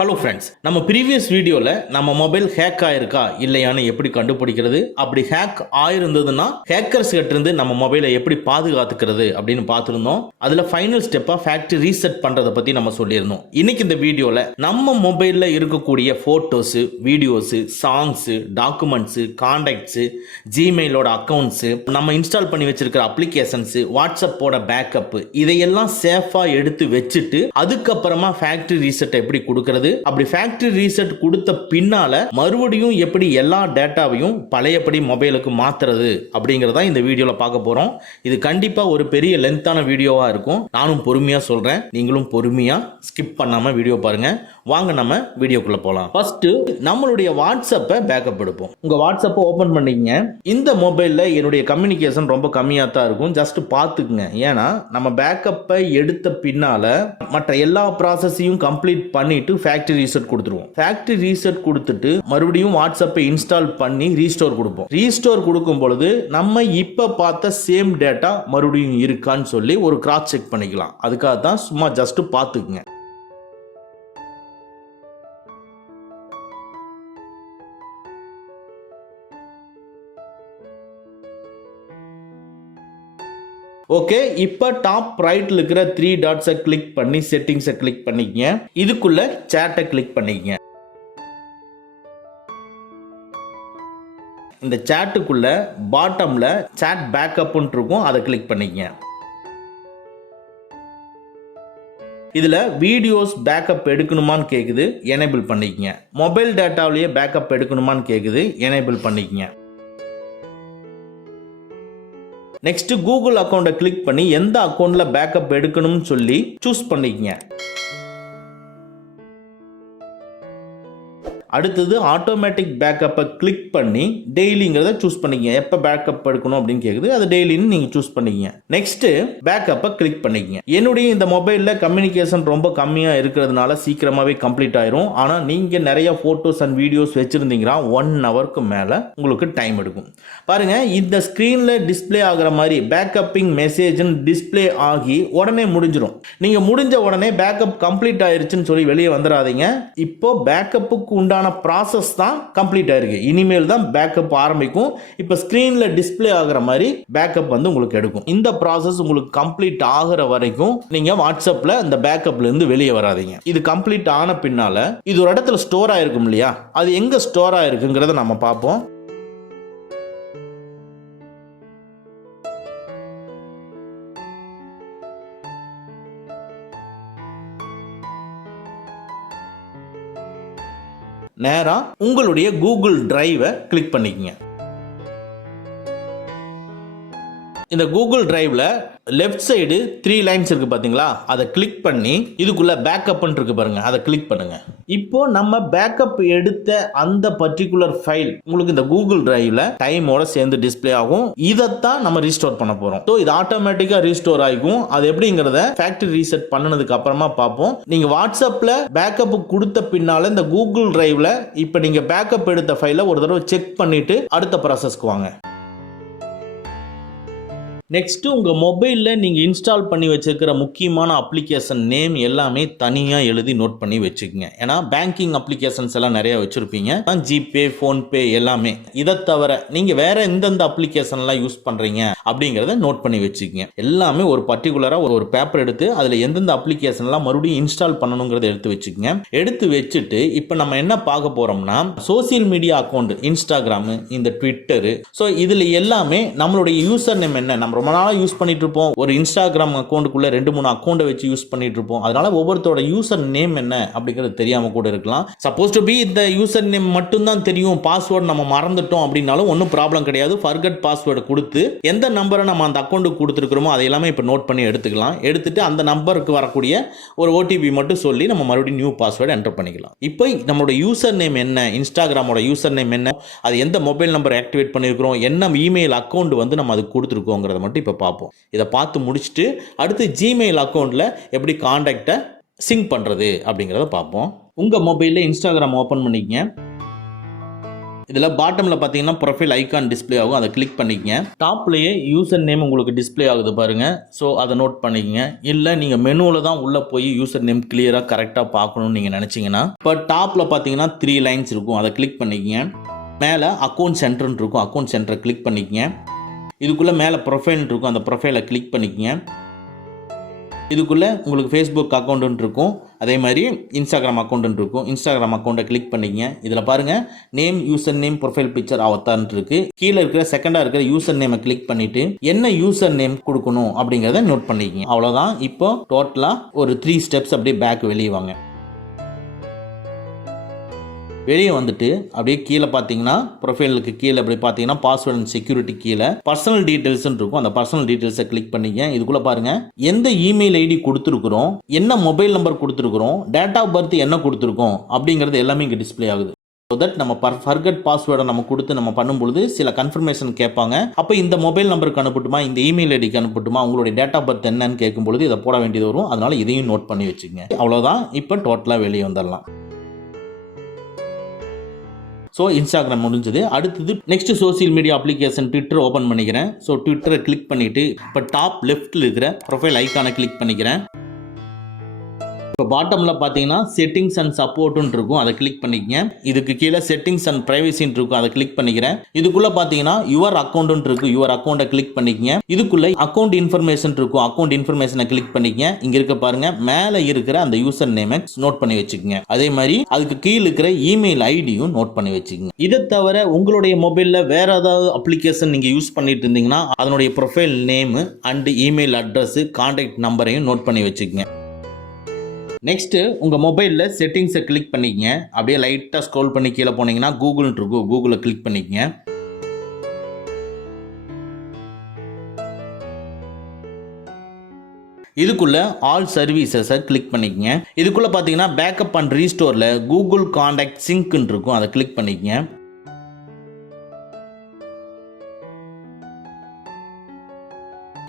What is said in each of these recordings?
Hello friends, நம்ம previous வீடியோவில் நம்ம மொபைல் ஹேக் ஆயிருக்கா இல்லையான்னு எப்படி கண்டுபிடிக்கிறது, அப்படி ஹேக் ஆயிருந்ததுன்னா ஹேக்கர்ஸ் கிட்ட நம்ம மொபைலை எப்படி பாதுகாத்துக்கிறது அப்படின்னு பார்த்துருந்தோம். அதில் ஃபைனல் ஸ்டெப்பாக ஃபேக்டரி ரீசெட் பண்ணுறதை பற்றி நம்ம சொல்லியிருந்தோம். இன்னைக்கு இந்த வீடியோவில் நம்ம மொபைலில் இருக்கக்கூடிய photos, videos, songs, documents, contacts, ஜிமெயிலோட அக்கௌண்ட்ஸு, நம்ம இன்ஸ்டால் பண்ணி வச்சிருக்கிற அப்ளிகேஷன்ஸு, வாட்ஸ்அப்போட பேக்கப்பு, இதையெல்லாம் சேஃபாக எடுத்து வச்சுட்டு அதுக்கப்புறமா ஃபேக்டரி ரீசெட் எப்படி கொடுக்கறது, அப்படி ஃபேக்டரி ரீசெட் கொடுத்த பின்னால மறுபடியும் எப்படி எல்லா டேட்டாவையும் பழையபடி மொபைலுக்கு மாத்துறது அப்படிங்கறத இந்த வீடியோல பார்க்க போறோம். இது கண்டிப்பா ஒரு பெரிய லென்த்தான வீடியோவா இருக்கும். நானும் பொறுமையா சொல்றேன், நீங்களும் பொறுமையா ஸ்கிப் பண்ணாம வீடியோ பாருங்க. வாங்க நம்ம வீடியோக்குள்ள போலாம். ஃபர்ஸ்ட் நம்மளுடைய வாட்ஸ்அப்பை பேக்கப் எடுப்போம். உங்க வாட்ஸ்அப்பை ஓபன் பண்ணீங்க. இந்த மொபைல்ல என்னுடைய கம்யூனிகேஷன் ரொம்ப கம்மியா தான் இருக்கும். ஜஸ்ட் பாத்துக்குங்க. ஏன்னா நம்ம பேக்கப்பை எடுத்த பின்னால மற்ற எல்லா ப்ராசஸையும் கம்ப்ளீட் பண்ணிட்டு ஃபேக்டரி ரீசெட் கொடுத்துருவோம். ஃபேக்டரி ரீசெட் கொடுத்துட்டு மறுபடியும் வாட்ஸ்அப்பை இன்ஸ்டால் பண்ணி ரீஸ்டோர் கொடுப்போம். ரீஸ்டோர் கொடுக்கும் பொழுது நம்ம இப்ப பார்த்த சேம் டேட்டா மறுபடியும் இருக்கான்னு சொல்லி ஒரு கிராஸ் செக் பண்ணிக்கலாம். அதுக்காக தான் சும்மா ஜஸ்ட் பாத்துக்குங்க. ஓகே, இப்போ டாப் ரைட்ல இருக்கிற 3 டாட்ஸை கிளிக் பண்ணி செட்டிங்ஸை கிளிக் பண்ணிக்கங்க. இதுக்குள்ள சேட்டை கிளிக் பண்ணிக்கங்க. இந்த சேட்டுக்குள்ள பாட்டம்ல சேட் பேக்கப்னு இருக்கும், அதை கிளிக் பண்ணிக்கங்க. இதுல வீடியோஸ் பேக்கப் எடுக்கணுமான்னு கேக்குது, எனேபிள் பண்ணிக்கங்க. மொபைல் டேட்டாவிலேயே பேக்கப் எடுக்கணுமான்னு கேக்குது, எனேபிள் பண்ணிக்கங்க. நெக்ஸ்ட் கூகுள் அக்கௌண்ட்டை கிளிக் பண்ணி எந்த அக்கௌண்ட்ல பேக்கப் எடுக்கணும்னு சொல்லி சூஸ் பண்ணிக்கங்க. அடுத்தது ஆட்டோமேட்டிக் பேக்கப்பை கிளிக் பண்ணி டெய்லிங்கிறத சூஸ் பண்ணிக்கங்க. எப்போ பேக்கப் எடுக்கணும் அப்படின்னு கேட்குது, அது டெய்லின்னு நீங்கள் சூஸ் பண்ணிக்கங்க. நெக்ஸ்ட் பேக்கப்பை கிளிக் பண்ணிக்கங்க. என்னுடைய இந்த மொபைலில் கம்யூனிகேஷன் ரொம்ப கம்மியாக இருக்கிறதுனால சீக்கிரமாகவே கம்ப்ளீட் ஆயிரும். ஆனால் நீங்கள் நிறைய ஃபோட்டோஸ் அண்ட் வீடியோஸ் வச்சுருந்தீங்கன்னா 1 ஹவருக்கு மேலே உங்களுக்கு டைம் எடுக்கும். பாருங்க, இந்த ஸ்க்ரீனில் டிஸ்பிளே ஆகிற மாதிரி பேக்கப்பிங் மெசேஜ்னு டிஸ்பிளே ஆகி உடனே முடிஞ்சிடும். நீங்கள் முடிஞ்ச உடனே பேக்கப் கம்ப்ளீட் ஆயிருச்சுன்னு சொல்லி வெளியே வந்துடாதீங்க. இப்போ பேக்கப்புக்கு உண்டான ப்ராசஸ் தான் கம்ப்ளீட் ஆயிருக்கு. இனிமேல் தான் பேக்கப் ஆரம்பிக்கும். இப்போ ஸ்கிரீன்ல டிஸ்பிளே ஆகிற மாதிரி பேக்கப் வந்து உங்களுக்கு எடுக்கும். இந்த ப்ராசஸ் உங்களுக்கு கம்ப்ளீட் ஆகிற வரைக்கும் நீங்க வாட்ஸ்அப்ல இந்த பேக்கப்ல இருந்து வெளியே வராதீங்க. இது கம்ப்ளீட் ஆன பின்னால இது ஒரு இடத்துல ஸ்டோர் ஆயிருக்கும் இல்லையா, அது எங்க ஸ்டோர் ஆயிருக்குங்கிறத நம்ம பார்ப்போம். நேரா உங்களுடைய கூகுள் டிரைவை கிளிக் பண்ணிக்கங்க. இந்த கூகுள் டிரைவ்ல லெஃப்ட் சைடு 3 லைன்ஸ் இருக்கு பாத்தீங்களா, அதை கிளிக் பண்ணி இதுக்குள்ள பேக்கப் இருக்கு பாருங்க, அதை கிளிக் பண்ணுங்க. இப்போ நம்ம பேக்கப் எடுத்த அந்த பர்டிகுலர் ஃபைல் உங்களுக்கு இந்த கூகுள் டிரைவ்ல டைமோட சேர்ந்து டிஸ்பிளே ஆகும். இதைத்தான் நம்ம ரீஸ்டோர் பண்ண போறோம். ஸோ இது ஆட்டோமேட்டிக்கா ரீஸ்டோர் ஆகும். அது எப்படிங்கிறத ஃபேக்டரி ரீசெட் பண்ணனதுக்கு அப்புறமா பார்ப்போம். நீங்க வாட்ஸ்அப்ல பேக்கப் கொடுத்த பின்னால இந்த கூகுள் டிரைவ்ல இப்போ நீங்க பேக்கப் எடுத்த ஃபைலை ஒரு தடவை செக் பண்ணிட்டு அடுத்த ப்ராசஸ்க்கு வாங்க. நெக்ஸ்ட் உங்க மொபைல்ல நீங்க இன்ஸ்டால் பண்ணி வச்சிருக்கிற முக்கியமான அப்ளிகேஷன் நேம் எல்லாமே தனியா எழுதி நோட் பண்ணி வச்சுக்கோங்க. ஏன்னா பேங்கிங் அப்ளிகேஷன்ஸ் எல்லாம் நிறைய வச்சிருப்பீங்க, ஜிபே, போன்பே எல்லாமே. இதை தவிர நீங்க வேற எந்தெந்த அப்ளிகேஷன் எல்லாம் யூஸ் பண்றீங்க அப்படிங்கறத நோட் பண்ணி வச்சுக்கோங்க. எல்லாமே ஒரு பர்டிகுலரா ஒரு பேப்பர் எடுத்து அதுல எந்தெந்த அப்ளிகேஷன் எல்லாம் மறுபடியும் இன்ஸ்டால் பண்ணணுங்கிறத எடுத்து வச்சுக்கோங்க. எடுத்து வச்சுட்டு இப்ப நம்ம என்ன பார்க்க போறோம்னா, சோசியல் மீடியா அக்கௌண்ட், இன்ஸ்டாகிராம், இந்த ட்விட்டர், ஸோ இதுல எல்லாமே நம்மளுடைய யூசர் நேம் என்ன, நம்ம ரொம்ப நாளா யூஸ் பண்ணிட்டு இருப்போம். ஒரு இன்ஸ்டாகிராம் அக்கௌண்ட்டுக்குள்ள 2-3 அக்கௌண்ட் வச்சு யூஸ் பண்ணிட்டு இருப்போம். அதனால ஒவ்வொருத்தரோட யூசர் நேம் என்ன அப்படிங்கிறது தெரியாம கூட இருக்கலாம். சப்போஸ் டு பி இந்த யூசர் நேம் மட்டும் தான் தெரியும், பாஸ்வேர்ட் நம்ம மறந்துட்டோம் அப்படின்னாலும் ஒன்றும் ப்ராப்ளம் கிடையாது. ஃபர்கட் பாஸ்வேர்டு கொடுத்து எந்த நம்பரை நம்ம அந்த அக்கௌண்ட்டுக்கு கொடுத்துருக்கிறோமோ அதை எல்லாமே இப்போ நோட் பண்ணி எடுத்துக்கலாம். எடுத்துட்டு அந்த நம்பருக்கு வரக்கூடிய ஒரு ஓடிபி மட்டும் சொல்லி நம்ம மறுபடியும் நியூ பாஸ்வேர்டு என்டர் பண்ணிக்கலாம். இப்போ நம்மளோட யூசர் நேம் என்ன, இன்ஸ்டாகிராமோட யூசர் நேம் என்ன, அது எந்த மொபைல் நம்பர் ஆக்டிவேட் பண்ணியிருக்கிறோம், என்ன இமெயில் அக்கௌண்ட் வந்து நம்ம அதுக்கு கொடுத்துருக்கோங்கிறத மட்டும் இப்போ பார்ப்போம். இதை பார்த்து முடிச்சுட்டு அடுத்து ஜிமெயில் அக்கௌண்ட்டில் எப்படி காண்டாக்டை சிங்க் பண்ணுறது அப்படிங்கிறத பார்ப்போம். உங்கள் மொபைலில் இன்ஸ்டாகிராம் ஓப்பன் பண்ணிக்கங்க. இதுல பாட்டம்ல பாத்தீங்கன்னா ப்ரொஃபைல் ஐகான் டிஸ்ப்ளே ஆகும், அதை கிளிக் பண்ணிக்கங்க. டாப்லயே யூசர் நேம் உங்களுக்கு டிஸ்ப்ளே ஆகுது பாருங்க, ஸோ அதை நோட் பண்ணிக்கங்க. இல்லை நீங்கள் மெனுவில் தான் உள்ளே போய் யூசர் நேம் கிளியராக கரெக்டாக பார்க்கணும்னு நீங்கள் நினச்சிங்கன்னா இப்போ டாப்பில் பார்த்தீங்கன்னா 3 லைன்ஸ் இருக்கும், அதை கிளிக் பண்ணிக்கங்க. மேலே அக்கௌண்ட் சென்டர்னு இருக்கும், அக்கௌண்ட் சென்டரை கிளிக் பண்ணிக்கங்க. இதுக்குள்ளே மேலே ப்ரொஃபைல் இருக்கும், அந்த ப்ரொஃபைலை கிளிக் பண்ணிக்கங்க. இதுக்குள்ளே உங்களுக்கு ஃபேஸ்புக் அக்கௌண்ட்டுன்னு இருக்கும், அதே மாதிரி இன்ஸ்டாகிராம் அக்கௌண்ட்டுன்னு இருக்கும். இன்ஸ்டாகிராம் அக்கௌண்ட்டை கிளிக் பண்ணிக்கங்க. இதில் பாருங்கள் name, user name, profile picture அவத்தான்ட்டு இருக்கு. கீழே இருக்கிற செகண்டாக இருக்கிற யூசர் நேமை கிளிக் பண்ணிவிட்டு என்ன யூசர் நேம் கொடுக்கணும் அப்படிங்கிறத நோட் பண்ணிக்கங்க. அவ்வளோதான். இப்போ டோட்டலாக ஒரு 3 ஸ்டெப்ஸ் அப்படியே பேக் வெளியே வாங்க. வெளியே வந்துட்டு அப்படியே கீழே பார்த்தீங்கன்னா ப்ரொஃபைலுக்கு கீழே அப்படி பார்த்தீங்கன்னா பாஸ்வேர்ட் அண்ட் செக்யூரிட்டி கீழே பர்சனல் டீட்டெயில்ஸ்னு இருக்கும், அந்த பர்சனல் டீட்டெயில்ஸை கிளிக் பண்ணிக்க. இதுக்குள்ளே பாருங்க எந்த இமெயில் ஐடி கொடுத்துருக்குறோம், என்ன மொபைல் நம்பர் கொடுத்துருக்குறோம், டேட் ஆஃப் பர்த் என்ன கொடுத்துருக்கோம் அப்படிங்கிறது எல்லாமே இங்கே டிஸ்பிளே ஆகுது. ஸோ தட் நம்ம ஃபர்கட் பாஸ்வேர்டை நம்ம கொடுத்து நம்ம பண்ணும்பொழுது சில கன்ஃபர்மேஷன் கேட்பாங்க. அப்போ இந்த மொபைல் நம்பருக்கு அனுப்பட்டுமா, இந்த இமெயில் ஐடிக்கு அனுப்பட்டுமா, உங்களுடைய டேட் ஆஃப் பர்த் என்னன்னு கேட்கும்பொழுது இதை போட வேண்டியது வரும். அதனால இதையும் நோட் பண்ணி வச்சுக்கங்க. அவ்வளோதான். இப்போ டோட்டலாக வெளியே வந்துடலாம். ஸோ இன்ஸ்டாகிராம் முடிஞ்சது. அடுத்தது next social media application Twitter open பண்ணிக்கிறேன். ஸோ ட்விட்டரை கிளிக் பண்ணிவிட்டு இப்போ டாப் லெஃப்ட்டில் இருக்கிற ப்ரொஃபைல் ஐக்கானை கிளிக் பண்ணிக்கிறேன். இப்போ பாட்டமில் பார்த்தீங்கன்னா செட்டிங்ஸ் அண்ட் சப்போர்ட்டுன்னு இருக்கும், அதை கிளிக் பண்ணிக்கங்க. இதுக்கு கீழே செட்டிங்ஸ் அண்ட் ப்ரைவசின்னு இருக்கும், அதை கிளிக் பண்ணிக்கிறேன். இதுக்குள்ளே பார்த்தீங்கன்னா யுவர் அக்கௌண்ட்டுன்னு இருக்கும், யுவர் அக்கௌண்ட்டை கிளிக் பண்ணிக்கங்க. இதுக்குள்ளே அக்கௌண்ட் இன்ஃபர்மேஷன் இருக்கும், அக்கௌண்ட் இன்ஃபர்மேஷனை கிளிக் பண்ணிக்கங்க. இங்கே இருக்க பாருங்க மேலே இருக்கிற அந்த யூசர் நேமை நோட் பண்ணி வச்சுக்கோங்க. அதே மாதிரி அதுக்கு கீழே இருக்கிற இமெயில் ஐடியும் நோட் பண்ணி வச்சுக்கோங்க. இதை தவிர உங்களுடைய மொபைலில் வேற ஏதாவது அப்ளிகேஷன் நீங்கள் யூஸ் பண்ணிட்டு இருந்தீங்கன்னா அதனுடைய profile name and email address, contact நம்பரையும் நோட் பண்ணி வச்சுக்கோங்க. நெக்ஸ்ட்டு உங்கள் மொபைலில் செட்டிங்ஸை கிளிக் பண்ணிக்கங்க. அப்படியே லைட்டாக ஸ்க்ரோல் பண்ணி கீழே போனீங்கன்னா கூகுள்னு இருக்கும், கூகுளை கிளிக் பண்ணிக்கங்க. இதுக்குள்ள ஆல் சர்வீசஸை கிளிக் பண்ணிக்கங்க. இதுக்குள்ள பார்த்தீங்கன்னா பேக்கப் அண்ட் ரீஸ்டோரில் கூகுள் கான்டாக்ட் சிங்க்னு இருக்கும், அதை கிளிக் பண்ணிக்கங்க.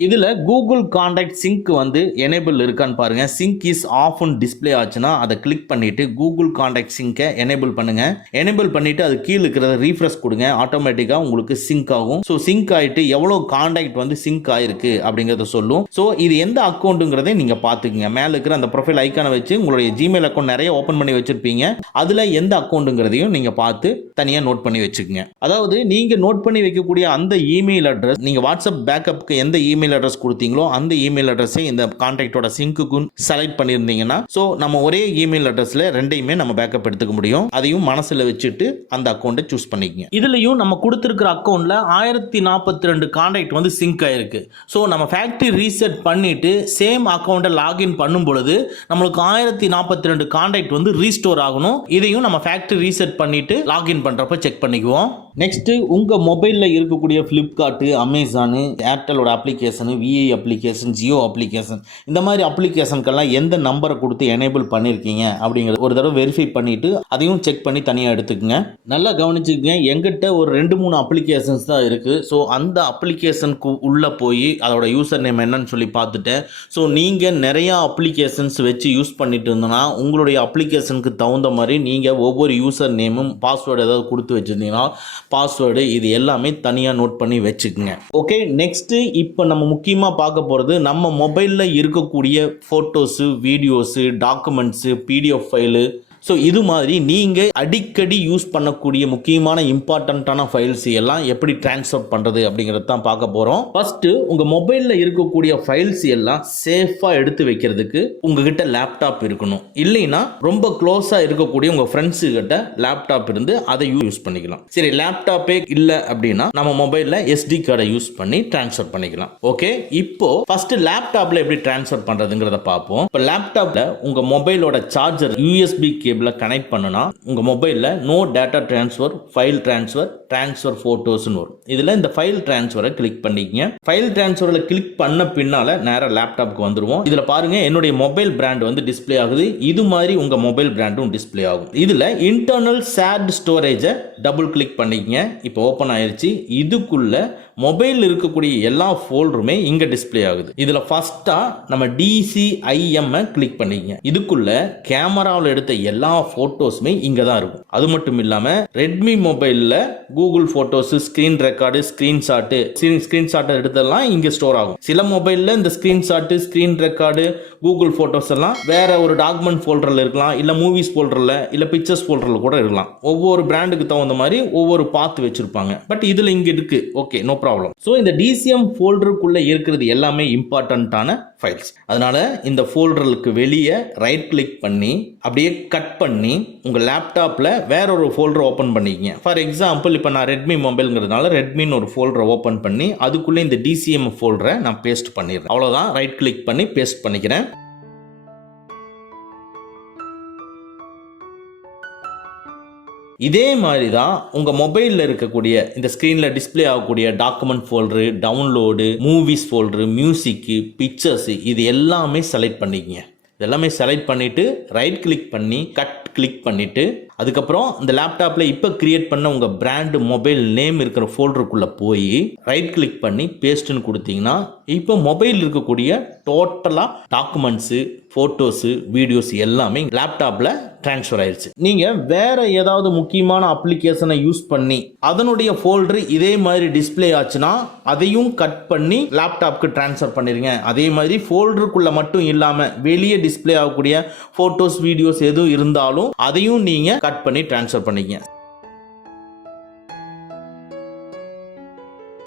இதில் கூகுள் கான்டாக்ட் சிங்க் வந்து எனேபிள் இருக்கான்னு பாருங்க. Sync is off and display ஆச்சுன்னா அதை கிளிக் பண்ணிட்டு கூகுள் கான்டாக்ட் சிங்கை எனேபிள் பண்ணுங்க. எனேபிள் பண்ணிட்டு அது கீழே இருக்கிறத ரீஃப்ரெஷ் கொடுங்க, ஆட்டோமேட்டிக்காக உங்களுக்கு சிங்க் ஆகும். ஸோ சிங்க் ஆகிட்டு எவ்வளோ கான்டாக்ட் வந்து சிங்க் ஆயிருக்கு அப்படிங்கிறத சொல்லும். ஸோ இது எந்த அக்கௌண்ட்டுங்கிறதை நீங்கள் பார்த்துக்குங்க. மேலே இருக்கிற அந்த ப்ரொஃபைல் ஐக்கானை வச்சு உங்களுடைய ஜிமெயில் அக்கௌண்ட் நிறைய ஓப்பன் பண்ணி வச்சிருப்பீங்க, அதில் எந்த அக்கௌண்ட்டுங்கிறதையும் நீங்கள் பார்த்து தனியாக நோட் பண்ணி வச்சுக்கோங்க. அதாவது நீங்கள் நோட் பண்ணி வைக்கக்கூடிய அந்த இமெயில் அட்ரஸ், நீங்கள் வாட்ஸ்அப் பேக்கப்புக்கு எந்த இமெயில் அட்ரஸ் கொடுத்தீங்களோ அந்த இமெயில் அட்ரஸை இந்த கான்டாக்டோட சிங்க்குக்கு செலக்ட் பண்ணியிருந்தீங்கன்னா ஸோ நம்ம ஒரே இமெயில் அட்ரஸ்ல ரெண்டையுமே நம்ம பேக்கப் எடுத்துக்க முடியும். அதையும் மனசுல வச்சுட்டு அந்த அக்கௌண்ட்டை சூஸ் பண்ணிக்கங்க. இதுலயும் நம்ம கொடுத்திருக்கிற அக்கௌண்ட்ல 1042 கான்டாக்ட் வந்து சிங்க் ஆயிருக்கு. ஸோ நம்ம ஃபேக்டரி ரீசெட் பண்ணிட்டு சேம் அக்கௌண்ட்டை லாகின் பண்ணும் பொழுது நம்மளுக்கு 1042 கான்டாக்ட் வந்து ரீஸ்டோர் ஆகணும். இதையும் நம்ம ஃபேக்டரி ரீசெட் பண்ணிட்டு லாகின் பண்றப்ப செக் பண்ணிக்குவோம். நெக்ஸ்ட் உங்க மொபைல்ல இருக்கக்கூடிய பிளிப்கார்ட், அமேசான், ஏர்டெலோட application, VI application, Jio application, இந்த மாதிரி அப்ளிகேஷனுக்கெல்லாம் எந்த நம்பரை கொடுத்து எனேபிள் பண்ணியிருக்கீங்க அப்படிங்கிறது ஒரு தடவை வெரிஃபை பண்ணிட்டு அதையும் செக் பண்ணி தனியாக எடுத்துக்கங்க. நல்லா கவனிச்சுக்கங்க. எங்கிட்ட ஒரு 2-3 அப்ளிகேஷன்ஸ் தான் இருக்கு. ஸோ அந்த அப்ளிகேஷனுக்கு உள்ள போய் அதோட யூசர் நேம் என்னன்னு சொல்லி பார்த்துட்டேன். ஸோ நீங்க நிறைய அப்ளிகேஷன்ஸ் வச்சு யூஸ் பண்ணிட்டு இருந்தோம்னா உங்களுடைய அப்ளிகேஷனுக்கு தகுந்த மாதிரி நீங்க ஒவ்வொரு யூசர் நேமும் பாஸ்வேர்டு ஏதாவது கொடுத்து வச்சிருந்தீங்கன்னா பாஸ்வேர்டு இது எல்லாமே தனியாக நோட் பண்ணி வச்சுக்கோங்க. ஓகே, நெக்ஸ்ட் இப்போ நம்ம முக்கியமாக பார்க்க போகிறது நம்ம மொபைலில் இருக்கக்கூடிய photos, videos, documents, PDF file. So இது மாதிரி நீங்கள் அடிக்கடி யூஸ் பண்ணக்கூடிய முக்கியமான இம்பார்ட்டண்ட்டான ஃபைல்ஸ் எல்லாம் எப்படி ட்ரான்ஸ்ஃபர் பண்ணுறது அப்படிங்கிறது தான் பார்க்க போகிறோம். ஃபஸ்ட்டு உங்கள் மொபைலில் இருக்கக்கூடிய ஃபைல்ஸ் எல்லாம் சேஃபாக எடுத்து வைக்கிறதுக்கு உங்ககிட்ட லேப்டாப் இருக்கணும். இல்லைன்னா ரொம்ப க்ளோஸாக இருக்கக்கூடிய உங்கள் ஃப்ரெண்ட்ஸு கிட்ட லேப்டாப் இருந்து அதை யூஸ் பண்ணிக்கலாம். சரி, லேப்டாப்பே இல்லை அப்படின்னா நம்ம மொபைலில் எஸ்டி கார்டை யூஸ் பண்ணி ட்ரான்ஸ்ஃபர் பண்ணிக்கலாம். ஓகே, இப்போ ஃபஸ்ட்டு லேப்டாப்பில் எப்படி ட்ரான்ஸ்ஃபர் பண்ணுறதுங்கிறத பார்ப்போம். இப்போ லேப்டாப்பில் உங்கள் மொபைலோட சார்ஜர் யூஎஸ்பி கேபிள கனெக்ட் பண்ணுனா உங்க மொபைல்ல no data transfer, file transfer போட்டோஸ்னு வரும். இதுல இந்த ஃபைல் டிரான்ஸ்ஃபரை கிளிக் பண்ணிக்கங்க. ஃபைல் டிரான்ஸ்ஃபர்ல கிளிக் பண்ண பின்னால நேரா லேப்டாப்க்கு வந்துருவோம். இதுல பாருங்க என்னுடைய மொபைல் பிராண்ட் வந்து டிஸ்ப்ளே ஆகுது. இது மாதிரி உங்க மொபைல் பிராண்டும் டிஸ்ப்ளே ஆகும். இதுல இன்டர்னல் ஷேர்ட் ஸ்டோரேஜை டபுள் கிளிக் பண்ணிக்கங்க. இப்போ ஓபன் ஆயிருச்சு. இதுக்குள்ள மொபைல் இருக்கக்கூடிய எல்லா ஃபோல்டருமே இங்க டிஸ்ப்ளே ஆகுது. இதுல ஃபர்ஸ்டா நம்ம DCIM கிளிக் பண்ணிக்கங்க. இதுக்குள்ள கேமராவில் எடுத்த எல்லா போட்டோஸுமே இங்க தான் இருக்கும். அது மட்டும் இல்லாம ரெட்மி மொபைல்ல Google photos, screen record, screenshot எடுத்தெல்லாம் இங்க ஸ்டோர் ஆகும். சில மொபைல்ல இந்த screenshot, screen record, Google photos எல்லாம் வேற ஒரு டாக்குமெண்ட் ஃபோல்டர்ல இருக்கலாம், இல்ல மூவிஸ் ஃபோல்டர்ல, இல்ல பிக்சர்ஸ் ஃபோல்டர்ல கூட இருக்கலாம். ஒவ்வொரு பிராண்டுக்கு தகுந்த மாதிரி ஒவ்வொரு பாத் வச்சிருப்பாங்க. பட் இதுல இங்க இருக்கு, ஓகே, நோ ப்ராப்ளம். ஸோ இந்த DCM ஃபோல்டருக்குள்ள இருக்கிறது எல்லாமே இம்பார்ட்டன்டான ஃபைல்ஸ். அதனால இந்த ஃபோல்டருக்கு வெளியே ரைட் கிளிக் பண்ணி அப்படியே கட் பண்ணி உங்க லேப்டாப்ல வேற ஒரு ஃபோல்டர் ஓபன் பண்ணிக்கங்க. ஃபார் எக்ஸாம்பிள் இப்போ நான் ரெட்மி மொபைல்ங்கிறதுனால ரெட்மின்னு ஒரு ஃபோல்டரை ஓபன் பண்ணி அதுக்குள்ளே இந்த DCM ஃபோல்டரை நான் பேஸ்ட் பண்ணிடுறேன். அவ்வளோதான், ரைட் கிளிக் பண்ணி பேஸ்ட் பண்ணிக்கிறேன். இதே மாதிரி தான் உங்க மொபைல்ல இருக்கக்கூடிய இந்த ஸ்கிரீன்ல டிஸ்பிளே ஆகக்கூடிய document folder, download, movies folder, music, pictures, இது எல்லாமே செலக்ட் பண்ணிக்கங்க. இதெல்லாமே செலக்ட் பண்ணிட்டு ரைட் கிளிக் பண்ணி கட் கிளிக் பண்ணிட்டு அதுக்கப்புறம் இந்த லேப்டாப்ல இப்போ கிரியேட் பண்ண உங்க பிராண்ட் மொபைல் நேம் இருக்கிற ஃபோல்டருக்குள்ள போய் ரைட் கிளிக் பண்ணி பேஸ்ட்னு கொடுத்தீங்கன்னா இப்போ மொபைல் இருக்கக்கூடிய டோட்டலா டாக்குமெண்ட்ஸ், போட்டோஸ், வீடியோஸ் எல்லாமே லேப்டாப்ல டிரான்ஸ்ஃபர் ஆயிருச்சு. நீங்க வேற ஏதாவது முக்கியமான அப்ளிகேஷனை யூஸ் பண்ணி அதனுடைய ஃபோல்டர் இதே மாதிரி டிஸ்பிளே ஆச்சுன்னா அதையும் கட் பண்ணி லேப்டாப்க்கு டிரான்ஸ்ஃபர் பண்ணிருங்க. அதே மாதிரி ஃபோல்டருக்குள்ள மட்டும் இல்லாம வெளியே டிஸ்பிளே ஆகக்கூடிய போட்டோஸ், வீடியோஸ் எதுவும் இருந்தாலும் அதையும் நீங்க கட் பண்ணி டிரான்ஸ்ஃபர் பண்ணிக்கங்க.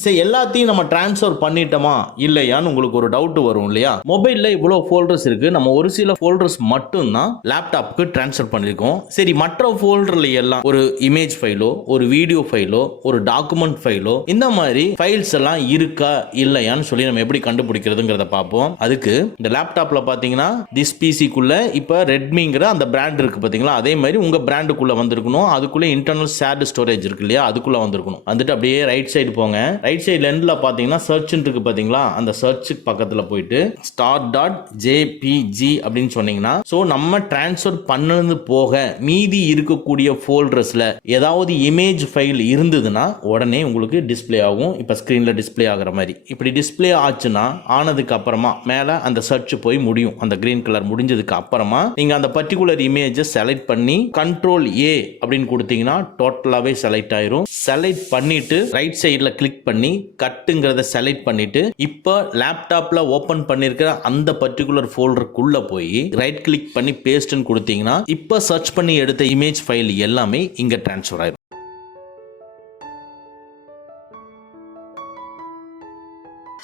சரி, எல்லாத்தையும் நம்ம டிரான்ஸ்ஃபர் பண்ணிட்டோமா இல்லையான்னு உங்களுக்கு ஒரு டவுட் வரும் இல்லையா? மொபைல்ல இவ்வளவு ஃபோல்டர்ஸ் இருக்கு, நம்ம ஒரு சில ஃபோல்டர்ஸ் மட்டும் தான் லேப்டாப்க்கு டிரான்ஸ்ஃபர் பண்ணிருக்கோம். சரி, மற்ற ஃபோல்டர்ல எல்லாம் ஒரு இமேஜ் ஃபைலோ, ஒரு வீடியோ ஃபைலோ, ஒரு டாக்குமெண்ட் ஃபைலோ, இந்த மாதிரி ஃபைல்ஸ் எல்லாம் இருக்கா இல்லையான்னு சொல்லி நம்ம எப்படி கண்டுபிடிக்கிறதுங்கிறத பார்ப்போம். அதுக்கு இந்த லேப்டாப்ல பாத்தீங்கன்னா திஸ் பிசிக்குள்ள இப்ப ரெட்மிங்கிற அந்த பிராண்ட் இருக்கு பாத்தீங்களா, அதே மாதிரி உங்க பிராண்டுக்குள்ள வந்திருக்கணும். அதுக்குள்ள இன்டர்னல் ஷேர்டு ஸ்டோரேஜ் இருக்கு இல்லையா, அதுக்குள்ள வந்திருக்கணும். வந்துட்டு அப்படியே ரைட் சைடு போங்க. ரைட் சைடு எண்ட்ல பாத்தீங்கன்னா சர்ச் இருக்கு பாத்தீங்களா, அந்த சர்ச்சுக்கு பக்கத்துல போயிட்டு start.jpg அப்படின்னு சொன்னீங்கன்னா சோ நம்ம டிரான்ஸ்ஃபர் பண்ணது போக மீதி இருக்கக்கூடிய ஃபோல்டர்ஸ்ல ஏதாவது இமேஜ் ஃபைல் இருந்ததுன்னா உடனே உங்களுக்கு டிஸ்ப்ளே ஆகும். இப்ப ஸ்கிரீன்ல டிஸ்ப்ளே ஆகுற மாதிரி. இப்படி டிஸ்ப்ளே ஆச்சுன்னா ஆனதுக்கு அப்புறமா மேல அந்த சர்ச் போய் முடியும். அந்த கிரீன் கலர் முடிஞ்சதுக்கு அப்புறமா நீங்க அந்த பர்டிகுலர் இமேஜை செலக்ட் பண்ணி Ctrl A அப்படின்னு கொடுத்தீங்கன்னா டோட்டலாவே செலக்ட் ஆயிரும். செலக்ட் பண்ணிட்டு ரைட் சைடுல கிளிக் பண்ணி கட்டுங்கிறத செலக்ட் பண்ணிட்டு இப்போ லேப்டாப்ல ஓபன் பண்ணிருக்கிற அந்த பர்டிகுலர் ஃபோல்டருக்குள்ள போய் ரைட் கிளிக் பண்ணி பேஸ்ட்னு கொடுத்தீங்கன்னா இப்போ சர்ச் பண்ணி எடுத்த இமேஜ் ஃபைல் எல்லாமே இங்க டிரான்ஸ்ஃபர் ஆயிரும்.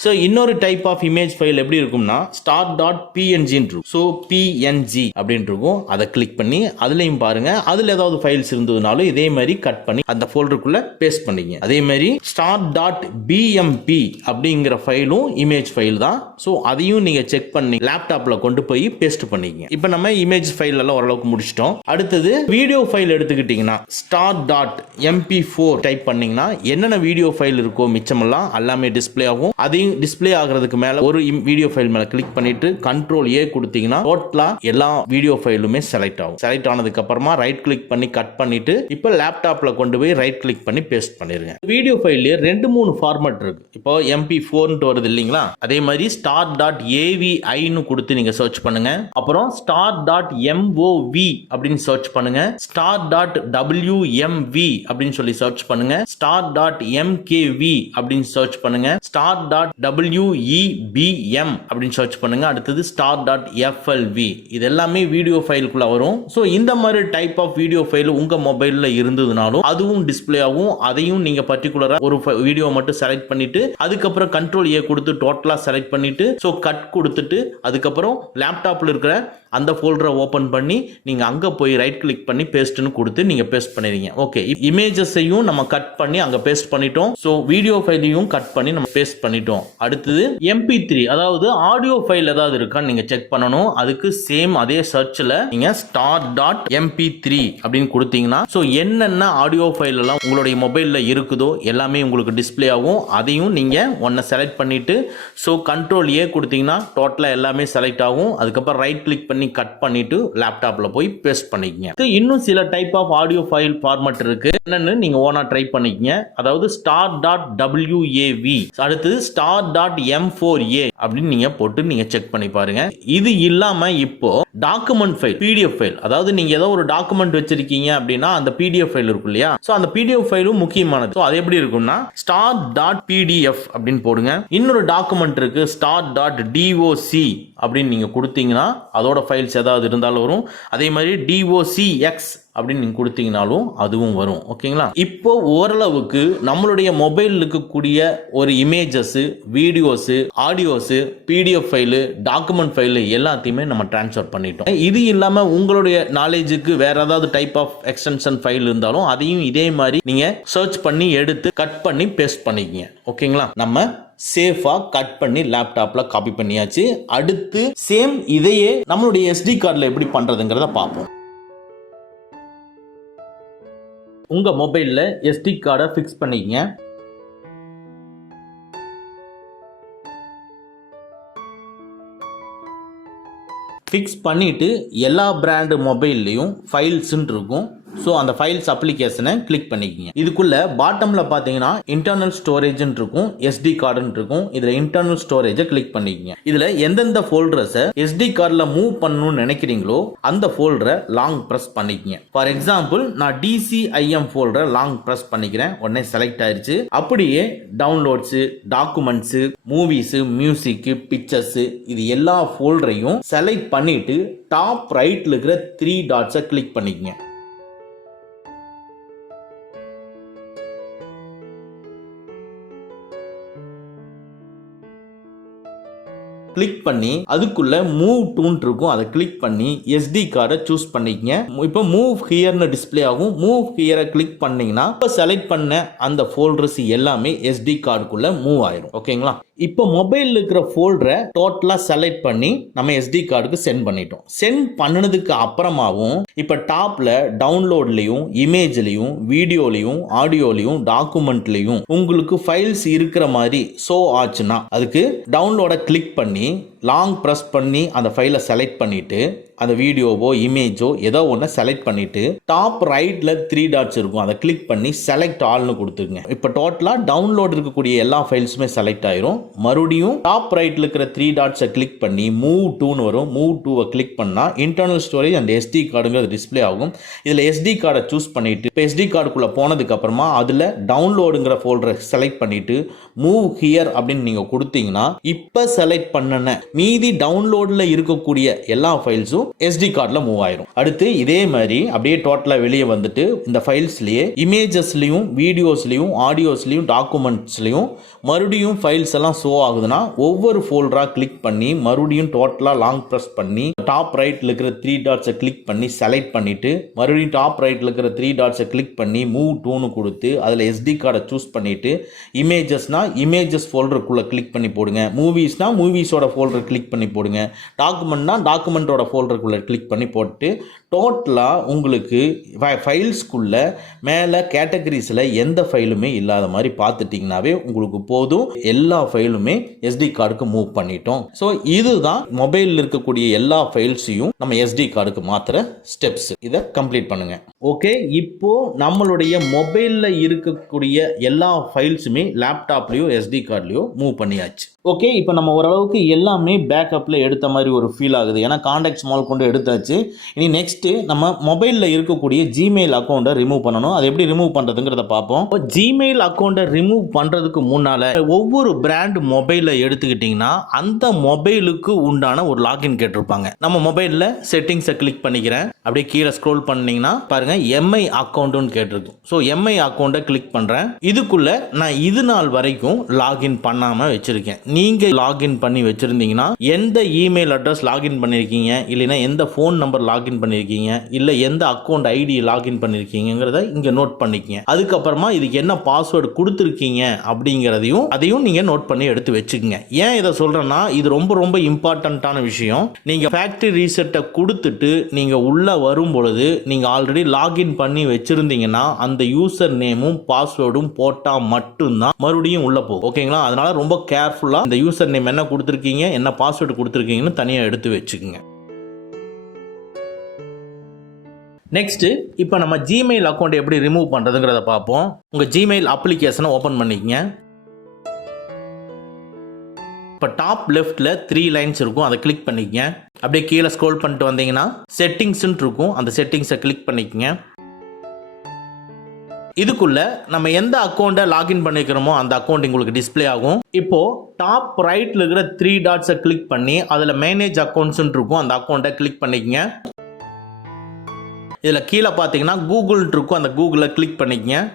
ஸோ இன்னொரு டைப் ஆஃப் இமேஜ் ஃபைல் எப்படி இருக்கும்னா start.png இருக்கும். ஸோ PNG அப்படின்னு இருக்கும். அதை கிளிக் பண்ணி அதுலையும் பாருங்க, அதில் ஏதாவது ஃபைல்ஸ் இருந்ததுனாலும் இதே மாதிரி கட் பண்ணி அந்த ஃபோல்டருக்குள்ள பேஸ்ட் பண்ணிங்க. அதே மாதிரி start.bmp அப்படிங்கிற ஃபைலும் இமேஜ் ஃபைல் தான். ஸோ அதையும் நீங்க செக் பண்ணி லேப்டாப்ல கொண்டு போய் பேஸ்ட் பண்ணிங்க. இப்போ நம்ம இமேஜ் ஃபைல் எல்லாம் ஓரளவுக்கு முடிச்சிட்டோம். அடுத்தது வீடியோ ஃபைல் எடுத்துக்கிட்டீங்கன்னா start.mp4 டைப் பண்ணீங்கன்னா என்னென்ன வீடியோ ஃபைல் இருக்கோ மிச்சமெல்லாம் எல்லாமே டிஸ்பிளே ஆகும். அதையும் டிஸ்ப்ளே ஆகிறதுக்கு மேல ஒரு வீடியோ ஃபைல் மேல கிளிக் பண்ணிட்டு Ctrl A கொடுத்தீங்கன்னா டோட்டலா எல்லா வீடியோ ஃபைலுமே செலக்ட் ஆகும். செலக்ட் ஆனதுக்கு அப்புறமா ரைட் கிளிக் பண்ணி கட் பண்ணிட்டு இப்போ லேப்டாப்ல கொண்டு போய் ரைட் கிளிக் பண்ணி பேஸ்ட் பண்ணிருங்க. வீடியோ ஃபைல்ல 2-3 ஃபார்மட் இருக்கு. இப்போ MP4 வருது இல்லீங்களா, அதே மாதிரி start.avi ன்னு கொடுத்து நீங்க சர்ச் பண்ணுங்க. அப்புறம் start.mov அப்படின்னு சர்ச் பண்ணுங்க. start.wmv அப்படின்னு சொல்லி சர்ச் பண்ணுங்க. start.mkv அப்படின்னு சர்ச் பண்ணுங்க. start.webm அப்படின்னு சர்ச் பண்ணுங்க. அடுத்தது start.flv. இது எல்லாமே வீடியோ ஃபைலுக்குள்ள வரும். சோ இந்த மாதிரி டைப் ஆஃப் வீடியோ ஃபைல் உங்க மொபைல்ல இருந்ததுனாலும் அதுவும் டிஸ்ப்ளே ஆகும். அதையும் நீங்க பர்టిక్యులரா ஒரு வீடியோ மட்டும் செலக்ட் பண்ணிட்டு அதுக்கப்புறம் Ctrl A கொடுத்து டோட்டலா செலக்ட் பண்ணிட்டு சோ கட் கொடுத்துட்டு அதுக்கப்புறம் லேப்டாப்ல இருக்கிற அந்த ஃபோல்டரை ஓபன் பண்ணி நீங்க அங்க போய் ரைட் கிளிக் பண்ணி பேஸ்ட்னு கொடுத்து நீங்க பேஸ்ட் பண்ணிடுங்க. ஓகே, இமேஜஸையும் நம்ம கட் பண்ணி அங்க பேஸ்ட் பண்ணிட்டோம். சோ வீடியோ ஃபைலையும் கட் பண்ணி நம்ம பேஸ்ட் பண்ணிட்டோம். அடுத்தது MP3 அதாவது ஆடியோ ஃபைல் ஏதாவது இருக்கான்னு நீங்க செக் பண்ணணும். அதுக்கு சேம் அதே சர்ச்ல நீங்க start.mp3 அப்படின்னு கொடுத்தீங்கன்னா சோ என்னென்ன ஆடியோ ஃபைல் எல்லாம் உங்களுடைய மொபைல்ல இருக்குதோ எல்லாமே உங்களுக்கு டிஸ்ப்ளே ஆகும். அதையும் நீங்க ஒன்ன செலக்ட் பண்ணிட்டு சோ Ctrl A கொடுத்தீங்கன்னா டோட்டலா எல்லாமே செலக்ட் ஆகும். அதுக்கப்புறம் ரைட் கிளிக் பண்ணி கட் பண்ணிட்டு லேப்டாப்ல போய் பேஸ்ட் பண்ணிக்கங்க. இன்னும் சில type of audio file format இருக்கு. என்னன்னு நீங்க ஓனா ட்ரை பண்ணிக்கங்க. அதாவது start.wav, அடுத்து start star.m4a அப்படின்னு நீங்க போட்டு நீங்க செக் பண்ணி பாருங்க. இது இல்லாம இப்போ டாக்குமெண்ட் ஃபைல், PDF ஃபைல், அதாவது நீங்க ஏதோ ஒரு டாக்குமெண்ட் வச்சிருக்கீங்க அப்படின்னா அந்த PDF ஃபைல் இருக்கும் இல்லையா, சோ அந்த PDF ஃபைலும் முக்கியமானது. சோ அது எப்படி இருக்கும்னா star.pdf அப்படின்னு போடுங்க. இன்னொரு டாக்குமெண்ட் இருக்கு star.doc அப்படின்னு நீங்க கொடுத்தீங்கன்னா அதோட ஃபைல்ஸ் ஏதாவது இருந்தாலும் வரும். அதே மாதிரி docx அப்படின்னு நீங்க கொடுத்தீங்கனாலும் அதுவும் வரும். ஓகேங்களா? இப்போ ஓரளவுக்கு நம்மளுடைய மொபைல் இருக்கக்கூடிய ஒரு images, videos, audios, PDF file, document file எல்லாத்தையுமே நம்ம ட்ரான்ஸ்ஃபர் பண்ணிட்டோம். இது இல்லாம உங்களுடைய நாலேஜுக்கு வேற ஏதாவது டைப் ஆஃப் எக்ஸ்டென்ஷன் ஃபைல் இருந்தாலும் அதையும் இதே மாதிரி நீங்க சர்ச் பண்ணி எடுத்து கட் பண்ணி பேஸ்ட் பண்ணிக்கங்க. ஓகேங்களா? நம்ம சேஃபா கட் பண்ணி லேப்டாப்ல காப்பி பண்ணியாச்சு. அடுத்து சேம் இதையே நம்மளுடைய SD கார்டுல எப்படி பண்றதுங்கிறத பார்ப்போம். உங்க மொபைல்ல SD கார்டை ஃபிக்ஸ் பண்ணிக்கங்க. ஃபிக்ஸ் பண்ணிட்டு எல்லா பிராண்ட் மொபைல்லையும் ஃபைல்ஸ்ன்னு இருக்கும். ஸோ அந்த ஃபைல்ஸ் அப்ளிகேஷனை கிளிக் பண்ணிக்கங்க. இதுக்குள்ள பாட்டம்ல பார்த்தீங்கன்னா இன்டர்னல் ஸ்டோரேஜ் இருக்கும், SD கார்டுன்னு இருக்கும். இதுல இன்டர்னல் ஸ்டோரேஜை கிளிக் பண்ணிக்கங்க. இதுல எந்தெந்த ஃபோல்டர்ஸை SD கார்டில் மூவ் பண்ணணும்னு நினைக்கிறீங்களோ அந்த ஃபோல்டரை லாங் ப்ரெஸ் பண்ணிக்கங்க. ஃபார் எக்ஸாம்பிள் நான் DCIM ஃபோல்டரை லாங் ப்ரெஸ் பண்ணிக்கிறேன். உடனே செலக்ட் ஆயிருச்சு. அப்படியே downloads, documents, movies, music, pictures இது எல்லா ஃபோல்டரையும் செலக்ட் பண்ணிட்டு டாப் ரைட்ல இருக்கிற 3 டாட்ஸை கிளிக் பண்ணிக்கங்க. கிளிக் பண்ணி அதுக்குள்ள மூவ் டூன் இருக்கும், அதை கிளிக் பண்ணி SD கார்டை சூஸ் பண்ணிக்கங்க. இப்போ மூவ் ஹியர்னு டிஸ்ப்ளே ஆகும். மூவ் ஹியரை கிளிக் பண்ணீங்கன்னா இப்போ செலக்ட் பண்ண அந்த ஃபோல்டர்ஸ் எல்லாமே SD கார்டுக்குள்ள மூவ் ஆயிரும். ஓகேங்களா? இப்போ மொபைல் இருக்கிற ஃபோல்டரை டோட்டலா செலக்ட் பண்ணி நம்ம SD கார்டுக்கு சென்ட் பண்ணிட்டோம். சென்ட் பண்ணனதுக்கு அப்புறமாவும் இப்போ டாப்ல டவுன்லோட்லயும், இமேஜ்லயும், வீடியோலையும், ஆடியோலையும், டாக்குமெண்ட்லயும் உங்களுக்கு ஃபைல்ஸ் இருக்கிற மாதிரி ஷோ ஆச்சுன்னா அதுக்கு டவுன்லோட கிளிக் பண்ணி லாங் ப்ரெஸ் பண்ணி அந்த ஃபைலை செலக்ட் பண்ணிட்டு அந்த வீடியோவோ இமேஜோ ஏதோ ஒன்று செலக்ட் பண்ணிட்டு டாப் ரைட்ல 3 டாட்ஸ் இருக்கும், அதை கிளிக் பண்ணி செலக்ட் ஆல்னு கொடுத்துருங்க. இப்போ டோட்டலா டவுன்லோட் இருக்கக்கூடிய எல்லா ஃபைல்ஸுமே செலக்ட் ஆயிரும். மறுபடியும் டாப் ரைட்ல இருக்கிற 3 டாட்ஸை கிளிக் பண்ணி மூவ் டூன்னு வரும். மூவ் டூவை கிளிக் பண்ணா இன்டர்னல் ஸ்டோரேஜ் அண்ட் SD கார்டுங்கிறது டிஸ்பிளே ஆகும். இதில் SD கார்டை சூஸ் பண்ணிட்டு இப்போ SD கார்டுக்குள்ள போனதுக்கு அப்புறமா அதில் டவுன்லோடுங்கிற ஃபோல்டரை செலக்ட் பண்ணிட்டு மூவ் ஹியர் அப்படின்னு நீங்க கொடுத்தீங்கன்னா இப்போ செலக்ட் பண்ணன மீதி டவுன்லோட்ல இருக்கக்கூடிய எல்லா ஃபைல்ஸும் SD கார்டுல மூவ் ஆயிரும். அடுத்து இதே மாதிரி அப்படியே டோட்டலா வெளியே வந்துட்டு இந்த ஃபைல்ஸ்லயே இமேஜஸ்லயும், வீடியோஸ்லயும், ஆடியோஸ்லயும், டாக்குமெண்ட்ஸ்லயும் மறுபடியும் ஃபைல்ஸ் எல்லாம் ஷோ ஆகுதுன்னா ஒவ்வொரு ஃபோல்டரா கிளிக் பண்ணி மறுபடியும் டோட்டலா லாங் பிரஸ் பண்ணி டாப் ரைட்ல இருக்கிற 3 டாட்ஸை கிளிக் பண்ணி செலக்ட் பண்ணிட்டு மறுபடியும் டாப் ரைட்ல இருக்கிற 3 டாட்ஸை கிளிக் பண்ணி மூவ் டூன்னு கொடுத்து அதுல SD கார்டை சூஸ் பண்ணிட்டு இமேஜஸ்னா இமேஜஸ் ஃபோல்டருக்குள்ள கிளிக் பண்ணி போடுங்க. மூவிஸ்னா மூவிஸோட ஃபோல்டர் கிளிக் பண்ணி போடுங்க. டாக்குமெண்ட்னா டாக்குமெண்டோட ஃபோல்டருக்குள்ள கிளிக் பண்ணி போட்டு டோட்டலா உங்களுக்கு ஃபைல்ஸ்குள்ள மேல கேட்டகரிஸ்ல எந்த ஃபைலுமே இல்லாத மாதிரி பார்த்துட்டீங்கன்னாவே உங்களுக்கு போதும். எல்லா ஃபைலுமே SD கார்டுக்கு மூவ் பண்ணிட்டோம். ஸோ இதுதான் மொபைலில் இருக்கக்கூடிய எல்லா ஃபைல்ஸையும் நம்ம SD கார்டுக்கு மாத்திர ஸ்டெப்ஸ். இதை கம்ப்ளீட் பண்ணுங்க. ஓகே, இப்போ நம்மளுடைய மொபைல்ல இருக்கக்கூடிய எல்லா ஃபைல்ஸுமே லேப்டாப்லயோ SD கார்டுலயோ மூவ் பண்ணியாச்சு. ஓகே, இப்போ நம்ம ஓரளவுக்கு எல்லாமே பேக்கப்ல எடுத்த மாதிரி ஒரு ஃபீல் ஆகுது. ஏன்னா கான்டாக்ட் ஸ்மால் கொண்டு எடுத்தாச்சு. இனி நெக்ஸ்ட் நம்ம மொபைல்ல இருக்கக்கூடிய Gmail அக்கௌண்ட்டை ரிமூவ் பண்ணணும். அதை எப்படி ரிமூவ் பண்றதுங்கிறத பார்ப்போம். Gmail அக்கௌண்ட்டை ரிமூவ் பண்றதுக்கு முன்னால ஒவ்வொரு பிராண்ட் மொபைலை எடுத்துக்கிட்டீங்கன்னா அந்த மொபைலுக்கு உண்டான ஒரு லாகின் கேட்டிருப்பாங்க. நம்ம மொபைல்ல செட்டிங்ஸை கிளிக் பண்ணிக்கிறேன். அப்படியே கீழே ஸ்க்ரோல் பண்ணீங்கன்னா பாருங்க MI அக்கௌண்ட்னு கேட்டிருக்கு. ஸோ MI அக்கௌண்ட்டை கிளிக் பண்றேன். இதுக்குள்ள நான் இது நாள் வரைக்கும் லாகின் பண்ணாம வச்சிருக்கேன். நீங்க லாகின் பண்ணி வச்சிருந்தீங்கன்னா எந்த இமெயில் அட்ரஸ் லாகின் பண்ணிருக்கீங்க, இல்லைன்னா எந்த ஃபோன் நம்பர் லாகின் பண்ணிருக்கீங்க, இல்ல எந்த அக்கௌண்ட் ஐடி லாகின் பண்ணிருக்கீங்கிறத இங்க நோட் பண்ணிக்கங்க. அதுக்கப்புறமா இதுக்கு என்ன பாஸ்வேர்டு கொடுத்துருக்கீங்க அப்படிங்கிறதையும் அதையும் நீங்க நோட் பண்ணி எடுத்து வச்சுக்கோங்க. ஏன் இதை சொல்றேன்னா இது ரொம்ப ரொம்ப இம்பார்ட்டன்டான விஷயம். நீங்க ஃபேக்டரி ரீசெட்டை கொடுத்துட்டு நீங்க உள்ள வரும் பொழுது நீங்க ஆல்ரெடி லாகின் பண்ணி வச்சிருந்தீங்கன்னா அந்த யூசர் நேமும் பாஸ்வேர்டும் போட்டா மட்டும்தான் மறுபடியும் உள்ள போகும். ஓகேங்களா? அதனால ரொம்ப கேர்ஃபுல்லா இந்த யூசர் நேம் என்ன கொடுத்துருக்கீங்க, என்ன பாஸ்வேர்டு கொடுத்துருக்கீங்கன்னு தனியா எடுத்து வச்சுக்கோங்க. நெக்ஸ்ட் இப்போ நம்ம Gmail அக்கௌண்ட் எப்படி ரிமூவ் பண்றதுங்கிறத பார்ப்போம். உங்க Gmail அப்ளிகேஷனை ஓபன் பண்ணிக்கங்க. இப்போ டாப் லெஃப்ட்டில் 3 லைன்ஸ் இருக்கும், அதை கிளிக் பண்ணிக்கங்க. அப்படியே கீழே ஸ்க்ரோல் பண்ணிட்டு வந்தீங்கன்னா செட்டிங்ஸ்ன்னு இருக்கும், அந்த செட்டிங்ஸை கிளிக் பண்ணிக்கங்க. இதுக்குள்ள நம்ம எந்த அக்கௌண்ட்டை லாகின் பண்ணிக்கிறோமோ அந்த அக்கௌண்ட் உங்களுக்கு டிஸ்பிளே ஆகும். இப்போ டாப் ரைட்ல இருக்கிற 3 டாட்ஸை கிளிக் பண்ணி அதில் மேனேஜ் அக்கௌண்ட்ஸ்ன்னு இருக்கும், அந்த அக்கௌண்ட்டை கிளிக் பண்ணிக்கங்க. இதில் கீழே பார்த்தீங்கன்னா கூகுள் இருக்கும், அந்த கூகுளை கிளிக் பண்ணிக்கங்க.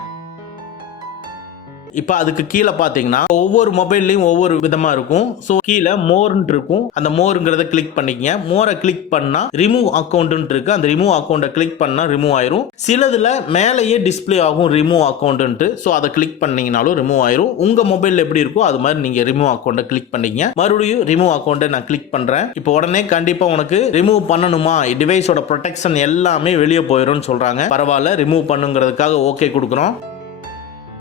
இப்போ அதுக்கு கீழே பார்த்தீங்கன்னா ஒவ்வொரு மொபைல்லையும் ஒவ்வொரு விதமாக இருக்கும். ஸோ கீழே மோர்ன்னு இருக்கும், அந்த மோருங்கிறத கிளிக் பண்ணிக்கங்க. மோரை கிளிக் பண்ணால் ரிமூவ் அக்கௌண்ட்டு இருக்கு, அந்த ரிமூவ் அக்கௌண்ட்டை கிளிக் பண்ணால் ரிமூவ் ஆயிரும். சிலதில் மேலேயே டிஸ்பிளே ஆகும் ரிமூவ் அக்கௌண்ட்டு. ஸோ அதை கிளிக் பண்ணீங்கனாலும் ரிமூவ் ஆயிரும். உங்கள் மொபைலில் எப்படி இருக்கோ அது மாதிரி நீங்கள் ரிமூவ் அக்கௌண்ட்டை கிளிக் பண்ணிக்கங்க. மறுபடியும் ரிமூவ் அக்கௌண்ட்டை நான் கிளிக் பண்ணுறேன். இப்போ உடனே கண்டிப்பாக உனக்கு ரிமூவ் பண்ணணுமா, டிவைஸோட ப்ரொடெக்ஷன் எல்லாமே வெளியே போயிடும்னு சொல்கிறாங்க. பரவாயில்ல, ரிமூவ் பண்ணுங்கிறதுக்காக ஓகே கொடுக்குறோம்.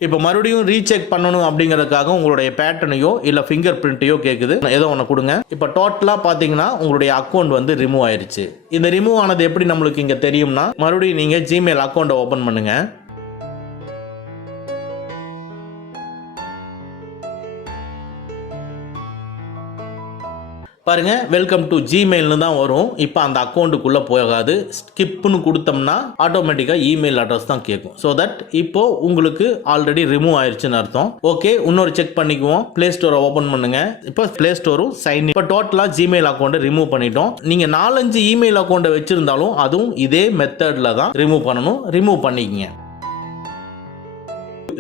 இப்போ மறுபடியும் ரீசெக் பண்ணணும் அப்படிங்கிறதுக்காக உங்களுடைய பேட்டர்னையோ இல்லை ஃபிங்கர் பிரிண்ட்டையோ கேட்குது, ஏதோ ஒன்று கொடுங்க. இப்போ டோட்டலாக பார்த்தீங்கன்னா உங்களுடைய அக்கௌண்ட் வந்து ரிமூவ் ஆயிடுச்சு. இந்த ரிமூவ் ஆனது எப்படி நம்மளுக்கு இங்கே தெரியும்னா, மறுபடியும் நீங்கள் ஜிமெயில் அக்கௌண்ட்டை ஓப்பன் பண்ணுங்க. பாருங்க, வெல்கம் டு ஜிமெயில்னு தான் வரும். இப்போ அந்த அக்கௌண்ட்டுக்குள்ளே போகாது. ஸ்கிப்னு கொடுத்தோம்னா ஆட்டோமேட்டிக்காக இமெயில் அட்ரஸ் தான் கேட்கும். ஸோ தட் இப்போ உங்களுக்கு ஆல்ரெடி ரிமூவ் ஆயிடுச்சுன்னு அர்த்தம். ஓகே, இன்னொரு செக் பண்ணிக்குவோம். பிளே ஸ்டோரை ஓப்பன் பண்ணுங்க. இப்போ பிளே ஸ்டோரும் சைன். இப்போ டோட்டலாக ஜிமெயில் அக்கௌண்ட்டை ரிமூவ் பண்ணிட்டோம். நீங்கள் 4-5 இமெயில் அக்கௌண்ட்டை வச்சிருந்தாலும் அதுவும் இதே மெத்தடில் தான் ரிமூவ் பண்ணணும். ரிமூவ் பண்ணிக்கங்க.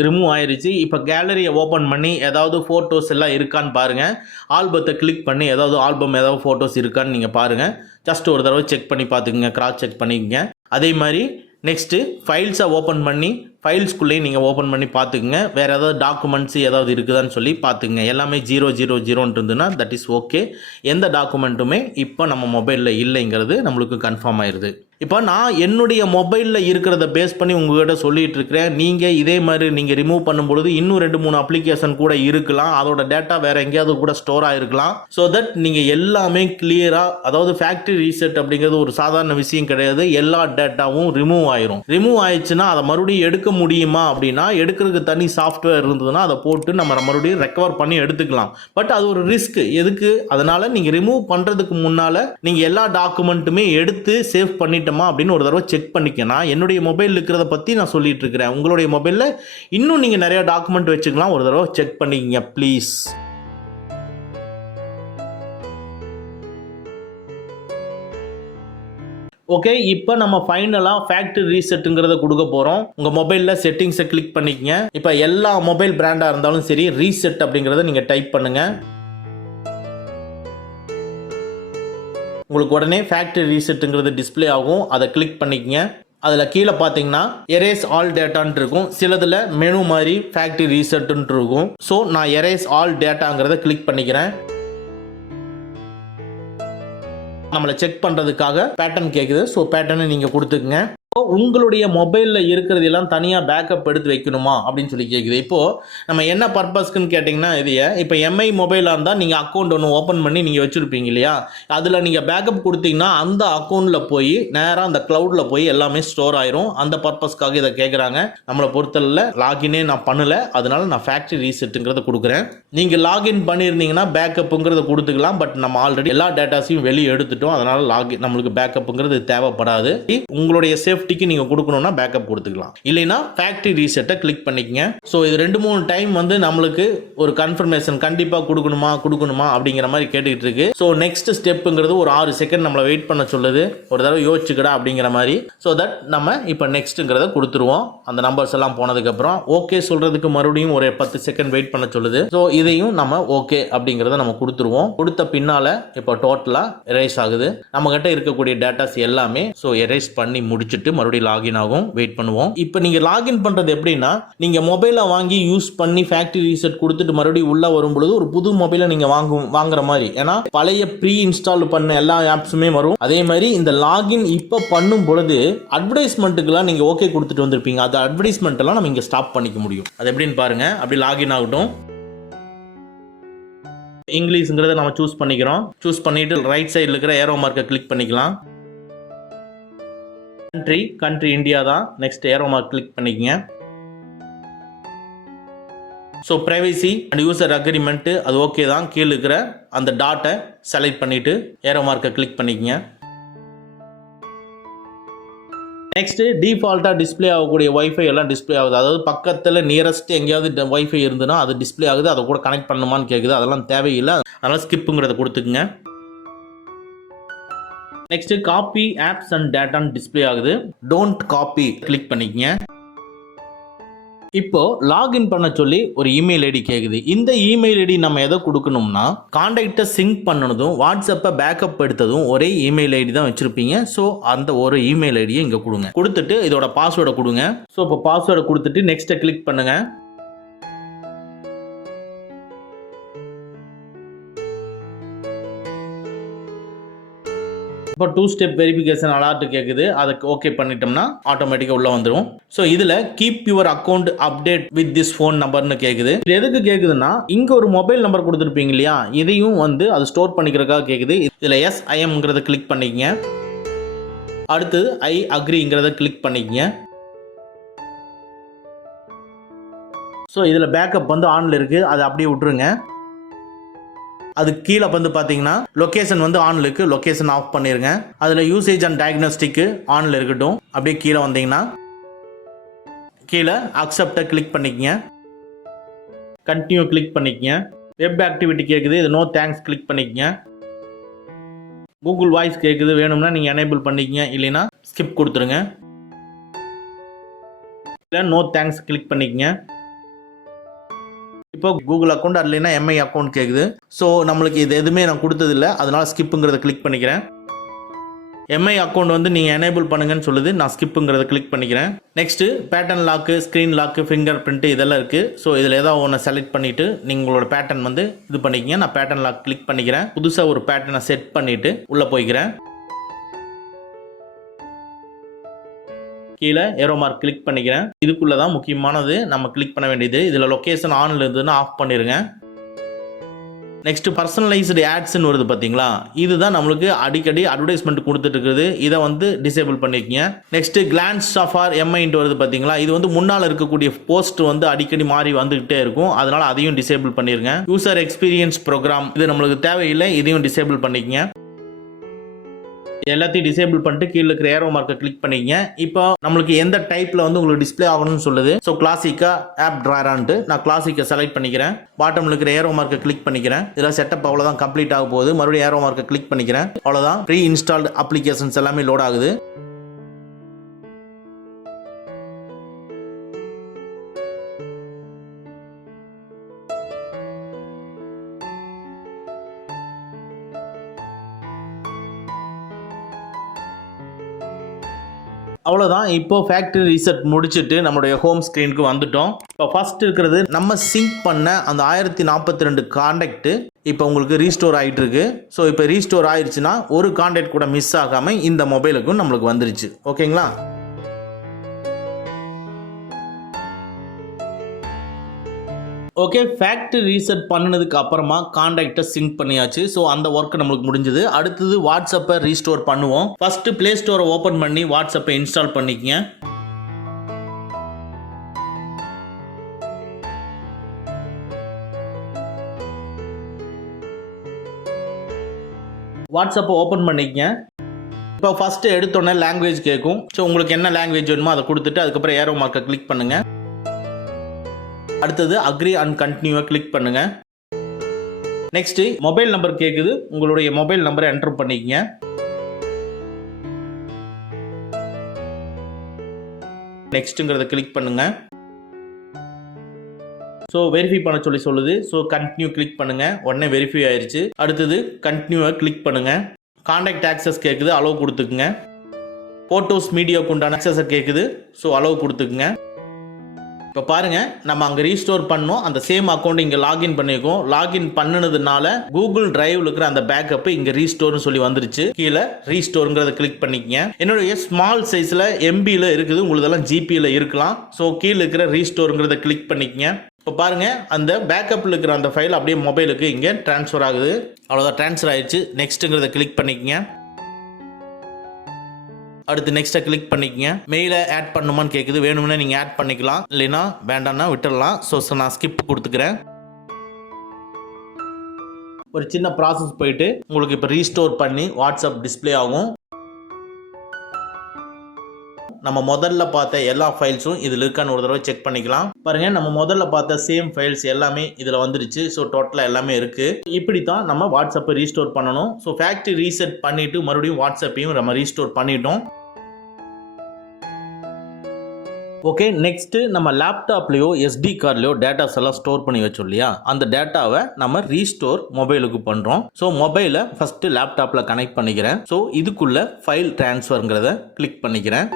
ரிமூவ் ஆயிருச்சு. இப்போ கேலரியை ஓப்பன் பண்ணி ஏதாவது ஃபோட்டோஸ் எல்லாம் இருக்கான்னு பாருங்கள். ஆல்பத்தை கிளிக் பண்ணி ஆல்பம் ஏதாவது ஃபோட்டோஸ் இருக்கான்னு நீங்கள் பாருங்கள். ஜஸ்ட் ஒரு தடவை செக் பண்ணி பார்த்துக்குங்க, கிராஸ் செக் பண்ணிக்கங்க. அதே மாதிரி நெக்ஸ்ட்டு ஃபைல்ஸை ஓப்பன் பண்ணி ஃபைல்ஸ்குள்ளேயே நீங்கள் ஓப்பன் பண்ணி பார்த்துக்குங்க. வேறு ஏதாவது டாக்குமெண்ட்ஸ் ஏதாவது இருக்குதான்னு சொல்லி பார்த்துக்குங்க. எல்லாமே 000 இருந்ததுன்னா தட் இஸ் ஓகே. எந்த டாக்குமெண்ட்டுமே இப்போ நம்ம மொபைலில் இல்லைங்கிறது நம்மளுக்கு கன்ஃபார்ம் ஆயிடுது. இப்போ நான் என்னுடைய மொபைலில் இருக்கிறத பேஸ் பண்ணி உங்கள்கிட்ட சொல்லிட்டு இருக்கிறேன். நீங்கள் இதே மாதிரி நீங்கள் ரிமூவ் பண்ணும்பொழுது இன்னும் 2-3 அப்ளிகேஷன் கூட இருக்கலாம், அதோட டேட்டா வேறு எங்கேயாவது கூட ஸ்டோர் ஆகிருக்கலாம். ஸோ தட் நீங்கள் எல்லாமே கிளியராக, அதாவது ஃபேக்ட்ரி ரீசெட் அப்படிங்கிறது ஒரு சாதாரண விஷயம் கிடையாது. எல்லா டேட்டாவும் ரிமூவ் ஆயிரும். ரிமூவ் ஆயிடுச்சுன்னா அதை மறுபடியும் எடுக்க முடியுமா அப்படின்னா, எடுக்கிறதுக்கு தனி சாஃப்ட்வேர் இருந்ததுன்னா அதை போட்டு நம்ம மறுபடியும் ரெக்கவர் பண்ணி எடுத்துக்கலாம். பட் அது ஒரு ரிஸ்க். எதுக்கு? அதனால் நீங்கள் ரிமூவ் பண்ணுறதுக்கு முன்னால் நீங்கள் எல்லா டாக்குமெண்ட்டுமே எடுத்து சேவ் பண்ணிட்டு அப்படின்னு ஒரு தடவை செக் பண்ணிக்கணும். என்னுடைய மொபைல் இருக்கிறத பற்றி நான் சொல்லிட்டு இருக்கிறேன். உங்களுடைய மொபைலில் இன்னும் நீங்கள் நிறைய டாக்குமெண்ட் வச்சுக்கலாம். ஒரு தடவை செக் பண்ணிக்கங்க ப்ளீஸ். ஓகே, இப்போ நம்ம ஃபைனலாக ஃபேக்ட்ரி ரீசெட்டுங்கிறத கொடுக்க போகிறோம். உங்கள் மொபைலில் செட்டிங்ஸை கிளிக் பண்ணிக்கங்க. இப்போ எல்லா மொபைல் பிராண்டாக இருந்தாலும் சரி, ரீசெட் அப்படிங்கிறத நீங்கள் டைப் பண்ணுங்கள். உங்களுக்கு உடனே ஃபேக்ட்ரி ரீசெட்டுங்கிறது டிஸ்பிளே ஆகும். அதை கிளிக் பண்ணிக்கங்க. அதில் கீழே பார்த்தீங்கன்னா எரேஸ் ஆல் டேட்டான்னு இருக்கும். சிலதில் மெனு மாதிரி ஃபேக்ட்ரி ரீசெட்டுன்ட்டு இருக்கும். ஸோ நான் எரேஸ் ஆல் டேட்டாங்கிறத கிளிக் பண்ணிக்கிறேன். நம்மளை செக் பண்ணுறதுக்காக பேட்டர்ன் கேட்குது. ஸோ பேட்டர்னை நீங்கள் கொடுத்துக்குங்க. உங்களுடைய மொபைலில் இருக்கிறது எல்லாம் தனியாக பேக்கப் எடுத்து வைக்கணுமா அப்படின்னு சொல்லி கேட்குது. இப்போது நம்ம என்ன பர்பஸ்க்குன்னு கேட்டிங்கன்னா, இதையே இப்போ எம்ஐ மொபைலாக இருந்தால் நீங்கள் அக்கௌண்ட் ஒன்று ஓப்பன் பண்ணி நீங்கள் வச்சுருப்பீங்க இல்லையா, அதில் நீங்கள் பேக்கப் கொடுத்தீங்கன்னா அந்த அக்கௌண்ட்டில் போய் நேராக அந்த க்ளவுடில் போய் எல்லாமே ஸ்டோர் ஆயிரும். அந்த பர்பஸ்க்காக இதை கேட்குறாங்க. நம்மளை பொறுத்தல லாகினே நான் பண்ணலை, அதனால நான் ஃபேக்ட்ரி ரீசெட்டுங்கிறத கொடுக்குறேன். நீங்கள் லாகின் பண்ணியிருந்தீங்கன்னா பேக்கப்புங்கிறத கொடுத்துக்கலாம். பட் நம்ம ஆல்ரெடி எல்லா டேட்டாஸையும் வெளியே எடுத்துட்டோம், அதனால் நம்மளுக்கு பேக்கப்புங்கிறது தேவைப்படாது. உங்களுடைய சேஃப்டிக்கு நீங்க கொடுக்கணும்னா பேக்கப் கொடுத்துக்கலாம், இல்லைன்னா ஃபேக்டரி ரீசெட்டை கிளிக் பண்ணிக்கங்க. ஸோ இது 2-3 டைம் வந்து நம்மளுக்கு ஒரு கன்ஃபர்மேஷன் கண்டிப்பாக கொடுக்கணுமா அப்படிங்கிற மாதிரி கேட்டுக்கிட்டு இருக்கு. ஸோ நெக்ஸ்ட் ஸ்டெப்புங்கிறது ஒரு 6 செகண்ட் நம்மளை வெயிட் பண்ண சொல்லுது. ஒரு தடவை யோசிச்சுக்கடா அப்படிங்கிற மாதிரி. ஸோ தட் நம்ம இப்போ நெக்ஸ்ட்டுங்கிறத கொடுத்துருவோம். அந்த நம்பர்ஸ் எல்லாம் போனதுக்கப்புறம் ஓகே சொல்றதுக்கு மறுபடியும் ஒரு 10 செகண்ட் வெயிட் பண்ண சொல்லுது. ஸோ இதையும் நம்ம ஓகே அப்படிங்கிறத நம்ம கொடுத்துருவோம். கொடுத்த பின்னால இப்போ டோட்டலாக எரேஸ் ஆகுது. நம்ம கிட்ட இருக்கக்கூடிய டேட்டாஸ் எல்லாமே ஸோ எரேஸ் பண்ணி முடிச்சுட்டு மறுபடியும் லாகின் ஆகும். வெயிட் பண்ணுவோம். இப்போ நீங்க லாகின் பண்றது எப்படின்னா, நீங்க மொபைலை வாங்கி யூஸ் பண்ணி ஃபேக்டரி ரீசெட் கொடுத்துட்டு மறுபடியும் உள்ள வரும்பொழுது ஒரு புது மொபைலை நீங்க வாங்குற மாதிரி. ஏன்னா பழைய ப்ரீ இன்ஸ்டால் பண்ண எல்லா ஆப்ஸுமே வரும். அதே மாதிரி இந்த லாகின் இப்போ பண்ணும் பொழுது அட்வர்டைஸ்மெண்ட்டுக்கெல்லாம் நீங்க ஓகே கொடுத்துட்டு வந்திருப்பீங்க. அந்த அட்வர்டைஸ்மெண்ட் எல்லாம் நம்ம இங்க ஸ்டாப் பண்ணிக்க முடியும். அது எப்படின்னு பாருங்க. அப்படி லாகின் ஆகட்டும். இங்கிலீஷ்ங்கிறத நம்ம சூஸ் பண்ணிக்கிறோம். சூஸ் பண்ணிட்டு ரைட் சைடில் இருக்கிற ஏரோ மார்க்கை கிளிக் பண்ணிக்கலாம். கண்ட்ரி இந்தியா தான். நெக்ஸ்ட் ஏரோ மார்க் கிளிக் பண்ணிக்கங்க. So privacy and user agreement அது ஓகே தான். கீழே இருக்கிற அந்த டாட்டை செலக்ட் பண்ணிவிட்டு ஏரோ மார்க்கை கிளிக் பண்ணிக்கங்க. நெக்ஸ்ட்டு டிஃபால்ட்டாக டிஸ்பிளே ஆகக்கூடிய வைஃபை எல்லாம் டிஸ்பிளே ஆகுது. அதாவது பக்கத்தில் நியரஸ்ட் எங்கேயாவது வைஃபை இருந்ததுன்னா அது டிஸ்பிளே ஆகுது. அதை கூட கனெக்ட் பண்ணுமான்னு கேட்குது. அதெல்லாம் தேவையில்லை. அதனால் ஸ்கிப்புங்கிறத கொடுத்துக்குங்க. நெக்ஸ்ட்டு காப்பி ஆப்ஸ் அண்ட் டேட்டான்னு டிஸ்பிளே ஆகுது. டோன்ட் காப்பி கிளிக் பண்ணிக்கங்க. இப்போ லாகின் பண்ண சொல்லி ஒரு இமெயில் ஐடி கேட்குது. இந்த இமெயில் ஐடி நம்ம எதை கொடுக்கணும்னா கான்டாக்டை சிங்க் பண்ணதும் வாட்ஸ்அப்பை பேக்கப் எடுத்ததும் ஒரே இமெயில் ஐடி தான் வச்சிருப்பீங்க. ஸோ அந்த ஒரு இமெயில் ஐடியை இங்கே கொடுங்க. கொடுத்துட்டு இதோட பாஸ்வேர்டை கொடுங்க. ஸோ இப்போ பாஸ்வேர்டை கொடுத்துட்டு நெக்ஸ்ட்டை கிளிக் பண்ணுங்க. இப்போ 2 ஸ்டெப் வெரிஃபிகேஷன் அலர்ட் கேட்குது. அதுக்கு ஓகே பண்ணிட்டோம்னா ஆட்டோமேட்டிக்காக உள்ள வந்துடும். ஸோ இதில் keep your account update with this phone நம்பர்னு கேட்குது. இது எதுக்கு கேட்குதுன்னா இங்கே ஒரு மொபைல் நம்பர் கொடுத்துருப்பீங்க இல்லையா, இதையும் வந்து அது ஸ்டோர் பண்ணிக்கிறதுக்காக கேட்குது. இதில் SIMங்கிறத கிளிக் பண்ணிக்கங்க. அடுத்தது ஐ அக்ரிங்கிறத கிளிக் பண்ணிக்கங்க. ஸோ இதில் பேக்கப் வந்து ஆனில் இருக்குது. அதை அப்படியே விட்டுருங்க. அது கீழே வந்து பார்த்தீங்கன்னா லொக்கேஷன் வந்து ஆனில் இருக்குது. லொக்கேஷன் ஆஃப் பண்ணிடுங்க. அதில் யூசேஜ் அண்ட் டயக்னோஸ்டிக்கு ஆனில் இருக்கட்டும். அப்படியே கீழே வந்தீங்கன்னா கீழே அக்செப்டை கிளிக் பண்ணிக்கங்க. கண்டினியூ கிளிக் பண்ணிக்கங்க. வெப் ஆக்டிவிட்டி கேட்குது. இது நோ தேங்க்ஸ் கிளிக் பண்ணிக்கங்க. கூகுள் வாய்ஸ் கேட்குது. வேணும்னா நீங்கள் எனேபிள் பண்ணிக்கங்க, இல்லைன்னா ஸ்கிப் கொடுத்துருங்க. இல்லை நோ தேங்க்ஸ் கிளிக் பண்ணிக்கங்க. இப்போ கூகுள் அக்கௌண்ட் இல்லைன்னா MI அக்கௌண்ட் கேட்குது. ஸோ நம்மளுக்கு இது எதுவுமே நான் கொடுத்ததில்லை, அதனால் ஸ்கிப்புங்கிறத கிளிக் பண்ணிக்கிறேன். MI அக்கௌண்ட் வந்து நீங்கள் எனேபிள் பண்ணுங்கன்னு சொல்லுது. நான் ஸ்கிப்புங்கிறத கிளிக் பண்ணிக்கிறேன். Next pattern lock, screen lock, fingerprint இதெல்லாம் இருக்குது. ஸோ இதில் ஏதாவது ஒன்று செலக்ட் பண்ணிவிட்டு நீங்கள் உங்களோட பேட்டர்ன் வந்து இது பண்ணிக்கங்க. நான் பேட்டர்ன் லாக் கிளிக் பண்ணிக்கிறேன். புதுசாக ஒரு பேட்டர்னை செட் பண்ணிவிட்டு உள்ளே போய்க்கிறேன். கீழே ஏரோ மார்க் கிளிக் பண்ணிக்கிறேன். இதுக்குள்ளே தான் முக்கியமானது நம்ம கிளிக் பண்ண வேண்டியது. இதில் லொக்கேஷன் ஆனில் இருந்ததுன்னா ஆஃப் பண்ணிடுங்க. நெக்ஸ்ட்டு பர்சனலைஸ்டு ஆட்ஸ்ன்னு வருது பார்த்தீங்களா, இதுதான் நம்மளுக்கு அடிக்கடி அட்வர்டைஸ்மெண்ட் கொடுத்துட்டு இருக்குது. இதை வந்து டிசேபிள் பண்ணிக்கங்க. நெக்ஸ்ட்டு கிளான்ஸ் ஆஃபார் MIன்ட்டு வருது பார்த்தீங்களா, இது வந்து முன்னால் இருக்கக்கூடிய போஸ்ட் வந்து அடிக்கடி மாறி வந்துகிட்டே இருக்கும். அதனால் அதையும் டிசேபிள் பண்ணிடுங்க. யூசர் எக்ஸ்பீரியன்ஸ் ப்ரோக்ராம் இது நம்மளுக்கு தேவையில்லை. இதையும் டிசேபிள் பண்ணிக்கங்க. எல்லாத்தையும் டிசேபிள் பண்ணிட்டு கீழே இருக்கிற ஏரோ மார்க்கை கிளிக் பண்ணிக்கங்க. இப்போ நம்மளுக்கு எந்த டைப்பில் வந்து உங்களுக்கு டிஸ்பிளே ஆகணும்னு சொல்லுது. ஸோ கிளாசிக்கா ஆப் ட்ராயரான்ட்டு நான் கிளாசிக்கை செலக்ட் பண்ணிக்கிறேன். பாட்டமில் இருக்கிற ஏரோ மார்க்கை கிளிக் பண்ணிக்கிறேன். இதில் செட்டப் அவ்வளோதான் கம்ப்ளீட் ஆக போகுது. மறுபடியும் ஏரோ மார்க்கை கிளிக் பண்ணிக்கிறேன். அவ்வளோதான், ப்ரீ இன்ஸ்டால்டு அப்ளிகேஷன்ஸ் எல்லாமே லோட் ஆகுது. அவ்வளோதான். இப்போ ஃபேக்ட்ரி ரீசெட் முடிச்சுட்டு நம்மளுடைய ஹோம் ஸ்க்ரீனுக்கு வந்துட்டோம். இப்போ ஃபர்ஸ்ட் இருக்கிறது நம்ம சிங்க் பண்ண அந்த 1042 கான்டாக்ட் இப்போ உங்களுக்கு ரீஸ்டோர் ஆகிட்டு இருக்கு. ஸோ இப்போ ரீஸ்டோர் ஆயிடுச்சுன்னா ஒரு கான்டாக்ட் கூட மிஸ் ஆகாமல் இந்த மொபைலுக்கும் நம்மளுக்கு வந்துருச்சு. ஓகேங்களா? ஓகே, ஃபேக்ட்ரி ரீசெட் பண்ணினதுக்கு அப்புறமா கான்டாக்டை சிங்க் பண்ணியாச்சு. ஸோ அந்த ஒர்க் நம்மளுக்கு முடிஞ்சது. அடுத்தது வாட்ஸ்அப்பை ரீஸ்டோர் பண்ணுவோம். ஃபர்ஸ்ட் பிளே ஸ்டோரை ஓப்பன் பண்ணி வாட்ஸ்அப்பை இன்ஸ்டால் பண்ணிக்கங்க. வாட்ஸ்அப்பை ஓப்பன் பண்ணிக்கங்க. இப்போ ஃபர்ஸ்ட் எடுத்தோன்னே லாங்குவேஜ் கேட்கும். ஸோ உங்களுக்கு என்ன லாங்குவேஜ் வேணுமோ அதை கொடுத்துட்டு அதுக்கப்புறம் ஏரோ மார்க்கை கிளிக் பண்ணுங்க. அடுத்தது அக்ரி அண்ட் கண்டினியூவை கிளிக் பண்ணுங்க. நெக்ஸ்ட் மொபைல் நம்பர் கேட்குது. உங்களுடைய மொபைல் நம்பரை என்டர் பண்ணிக்கங்க. நெக்ஸ்ட்ங்கிறத கிளிக் பண்ணுங்க. ஸோ வெரிஃபை பண்ண சொல்லி சொல்லுது. ஸோ கண்டினியூ கிளிக் பண்ணுங்க. உடனே வெரிஃபை ஆயிடுச்சு. அடுத்தது கண்டினியூவை கிளிக் பண்ணுங்க. கான்டாக்ட் ஆக்சஸ் கேட்குது. அலோவ் கொடுத்துக்குங்க. ஃபோட்டோஸ் மீடியாவுக்கு உண்டான ஆக்சஸை கேட்குது. ஸோ அலோவ் கொடுத்துக்குங்க. இப்போ பாருங்கள், நம்ம அங்கே ரீஸ்டோர் பண்ணோம். அந்த சேம் அக்கௌண்ட் இங்கே லாகின் பண்ணியிருக்கோம். லாகின் பண்ணினதுனால கூகுள் டிரைவில் இருக்கிற அந்த பேக்கப் இங்கே ரீஸ்டோர்னு சொல்லி வந்துருச்சு. கீழே ரீஸ்டோருங்கிறத கிளிக் பண்ணிக்கங்க. என்னுடைய ஸ்மால் சைஸில் MBயில் இருக்குது. உங்களுதெல்லாம் GPயில் இருக்கலாம். ஸோ கீழே இருக்கிற ரீஸ்டோருங்கிறத கிளிக் பண்ணிக்கங்க. இப்போ பாருங்கள், அந்த பேக்கப்பில் இருக்கிற அந்த ஃபைல் அப்படியே மொபைலுக்கு இங்கே ட்ரான்ஸ்ஃபர் ஆகுது. அவ்வளோதான், ட்ரான்ஸ்ஃபர் ஆயிடுச்சு. நெக்ஸ்ட்டுங்கிறத கிளிக் பண்ணிக்கங்க. அடுத்து நெக்ஸ்ட்டை கிளிக் பண்ணிக்கங்க. மெயிலை ஆட் பண்ணுமான்னு கேட்குது. வேணும்னா நீங்கள் ஆட் பண்ணிக்கலாம், இல்லைன்னா வேண்டாம்னா விட்டுடலாம். ஸோ நான் ஸ்கிப் கொடுத்துக்கிறேன். ஒரு சின்ன ப்ராசஸ் போயிட்டு உங்களுக்கு இப்போ ரீஸ்டோர் பண்ணி வாட்ஸ்அப் டிஸ்பிளே ஆகும். நம்ம முதல்ல பார்த்த எல்லா ஃபைல்ஸும் இதில் இருக்கான்னு ஒரு தடவை செக் பண்ணிக்கலாம். பாருங்க, நம்ம முதல்ல பார்த்த சேம் ஃபைல்ஸ் எல்லாமே இதில் வந்துருச்சு. ஸோ டோட்டலாக எல்லாமே இருக்கு. இப்படி தான் நம்ம வாட்ஸ்அப்பை ரீஸ்டோர் பண்ணணும். ஸோ ஃபேக்ட்ரி ரீசெட் பண்ணிட்டு மறுபடியும் வாட்ஸ்அப்பையும் நம்ம ரீஸ்டோர் பண்ணிட்டோம். ஓகே, நெக்ஸ்ட்டு நம்ம லேப்டாப்லேயோ எஸ்டி கார்ட்லையோ டேட்டாஸ் எல்லாம் ஸ்டோர் பண்ணி வச்சோம் இல்லையா, அந்த டேட்டாவை நம்ம ரீஸ்டோர் மொபைலுக்கு பண்ணுறோம். ஸோ மொபைலை ஃபஸ்ட்டு லேப்டாப்பில் கனெக்ட் பண்ணிக்கிறேன். ஸோ இதுக்குள்ளே ஃபைல் ட்ரான்ஸ்ஃபருங்கிறத கிளிக் பண்ணிக்கிறேன்.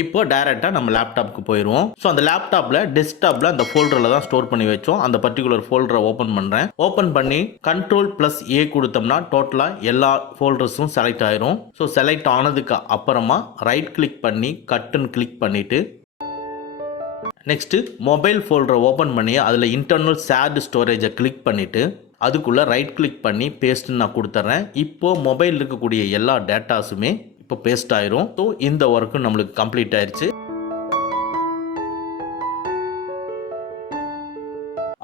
இப்போ டைரெக்டாக நம்ம லேப்டாப்புக்கு போயிடுவோம். ஸோ அந்த லேப்டாப்பில் டெஸ்க்டாப்பில் அந்த ஃபோல்டரில் தான் ஸ்டோர் பண்ணி வச்சோம். அந்த பர்டிகுலர் ஃபோல்டரை ஓப்பன் பண்ணுறேன். ஓப்பன் பண்ணி Ctrl+A கொடுத்தோம்னா டோட்டலாக எல்லா ஃபோல்டர்ஸும் செலக்ட் ஆயிரும். ஸோ செலக்ட் ஆனதுக்கு அப்புறமா ரைட் கிளிக் பண்ணி கட்டுன்னு கிளிக் பண்ணிவிட்டு நெக்ஸ்ட்டு மொபைல் ஃபோல்டரை ஓப்பன் பண்ணி அதில் இன்டர்னல் ஷேர்டு ஸ்டோரேஜை கிளிக் பண்ணிவிட்டு அதுக்குள்ளே ரைட் கிளிக் பண்ணி பேஸ்ட்டுன்னு நான் கொடுத்துட்றேன். இப்போது மொபைலில் இருக்கக்கூடிய எல்லா டேட்டாஸுமே இப்போ பேஸ்ட் ஆயிரும். ஸோ இந்த ஒர்க்கு நம்மளுக்கு கம்ப்ளீட் ஆயிடுச்சு.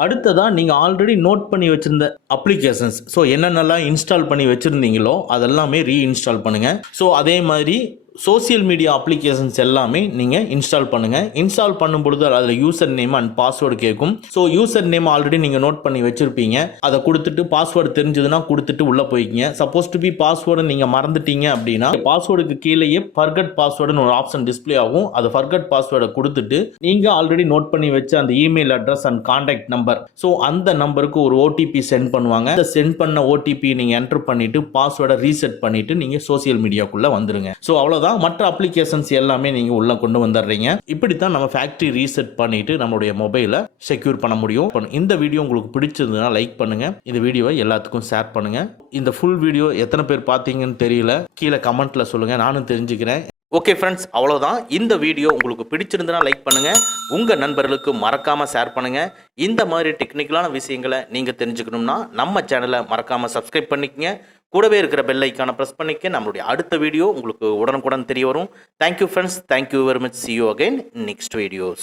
அடுத்ததான் நீங்கள் ஆல்ரெடி நோட் பண்ணி வச்சுருந்த அப்ளிகேஷன்ஸ், ஸோ என்னென்னலாம் இன்ஸ்டால் பண்ணி வச்சுருந்தீங்களோ அதெல்லாமே ரீஇன்ஸ்டால் பண்ணுங்கள். ஸோ அதே மாதிரி சோசியல் மீடியா அப்ளிகேஷன்ஸ் எல்லாமே நீங்கள் இன்ஸ்டால் பண்ணுங்கள். இன்ஸ்டால் பண்ணும்பொழுது அதில் யூசர் நேம் அண்ட் பாஸ்வேர்டு கேட்கும். ஸோ யூசர் நேம் ஆல்ரெடி நீங்கள் நோட் பண்ணி வச்சுருப்பீங்க. அதை கொடுத்துட்டு பாஸ்வேர்டு தெரிஞ்சதுன்னா கொடுத்துட்டு உள்ளே போய்க்கிங்க. சப்போஸ் டு பி பாஸ்வேர்டு நீங்கள் மறந்துட்டீங்க அப்படின்னா பாஸ்வேர்டுக்கு கீழேயே ஃபர்கட் பாஸ்வேர்டுன்னு ஒரு ஆப்ஷன் டிஸ்பிளே ஆகும். அதை ஃபர்கட் பாஸ்வேர்டை கொடுத்துட்டு நீங்கள் ஆல்ரெடி நோட் பண்ணி வச்ச அந்த email address and contact number, so அந்த நம்பருக்கு ஒரு ஓடிபி சென்ட் பண்ணுவாங்க. அந்த சென்ட் பண்ண ஓடிபி நீங்கள் என்டர் பண்ணிவிட்டு பாஸ்வேர்டை ரீசெட் பண்ணிவிட்டு நீங்கள் சோசியல் மீடியாக்குள்ளே வந்துடுங்க. ஸோ அவ்வளோ மற்ற அப்ளிகேஷன்ஸ் எல்லாமே நீங்க உள்ள கொண்டு வந்துடுறீங்க. இப்படித்தான் நம்ம ஃபேக்டரி ரீசெட் பண்ணிட்டு நம்மளுடைய மொபைலை செக்யூர் பண்ண முடியும். இந்த வீடியோ உங்களுக்கு பிடிச்சிருந்ததுன்னா லைக் பண்ணுங்க. இந்த வீடியோவை எல்லாத்துக்கும் ஷேர் பண்ணுங்க. இந்த ஃபுல் வீடியோ எத்தனை பேர் பார்த்தீங்கன்னு தெரியல, கீழே கமெண்ட்ல சொல்லுங்க, நானும் தெரிஞ்சுக்கிறேன். ஓகே ஃப்ரெண்ட்ஸ், அவ்வளோதான். இந்த வீடியோ உங்களுக்கு பிடிச்சிருந்தனா லைக் பண்ணுங்க, உங்க நண்பர்களுக்கு மறக்காம ஷேர் பண்ணுங்க. இந்த மாதிரி டெக்னிக்கலான விஷயங்களை நீங்க தெரிஞ்சுக்கணும்னா நம்ம சேனலை மறக்காம சப்ஸ்கிரைப் பண்ணிக்கங்க. கூடவே இருக்கிற பெல் ஐக்கானை ப்ரெஸ் பண்ணிக்க. நம்மளுடைய அடுத்த வீடியோ உங்களுக்கு உடனுக்குடன் தெரிய வரும். Thank you friends, thank you very much. see you again next videos.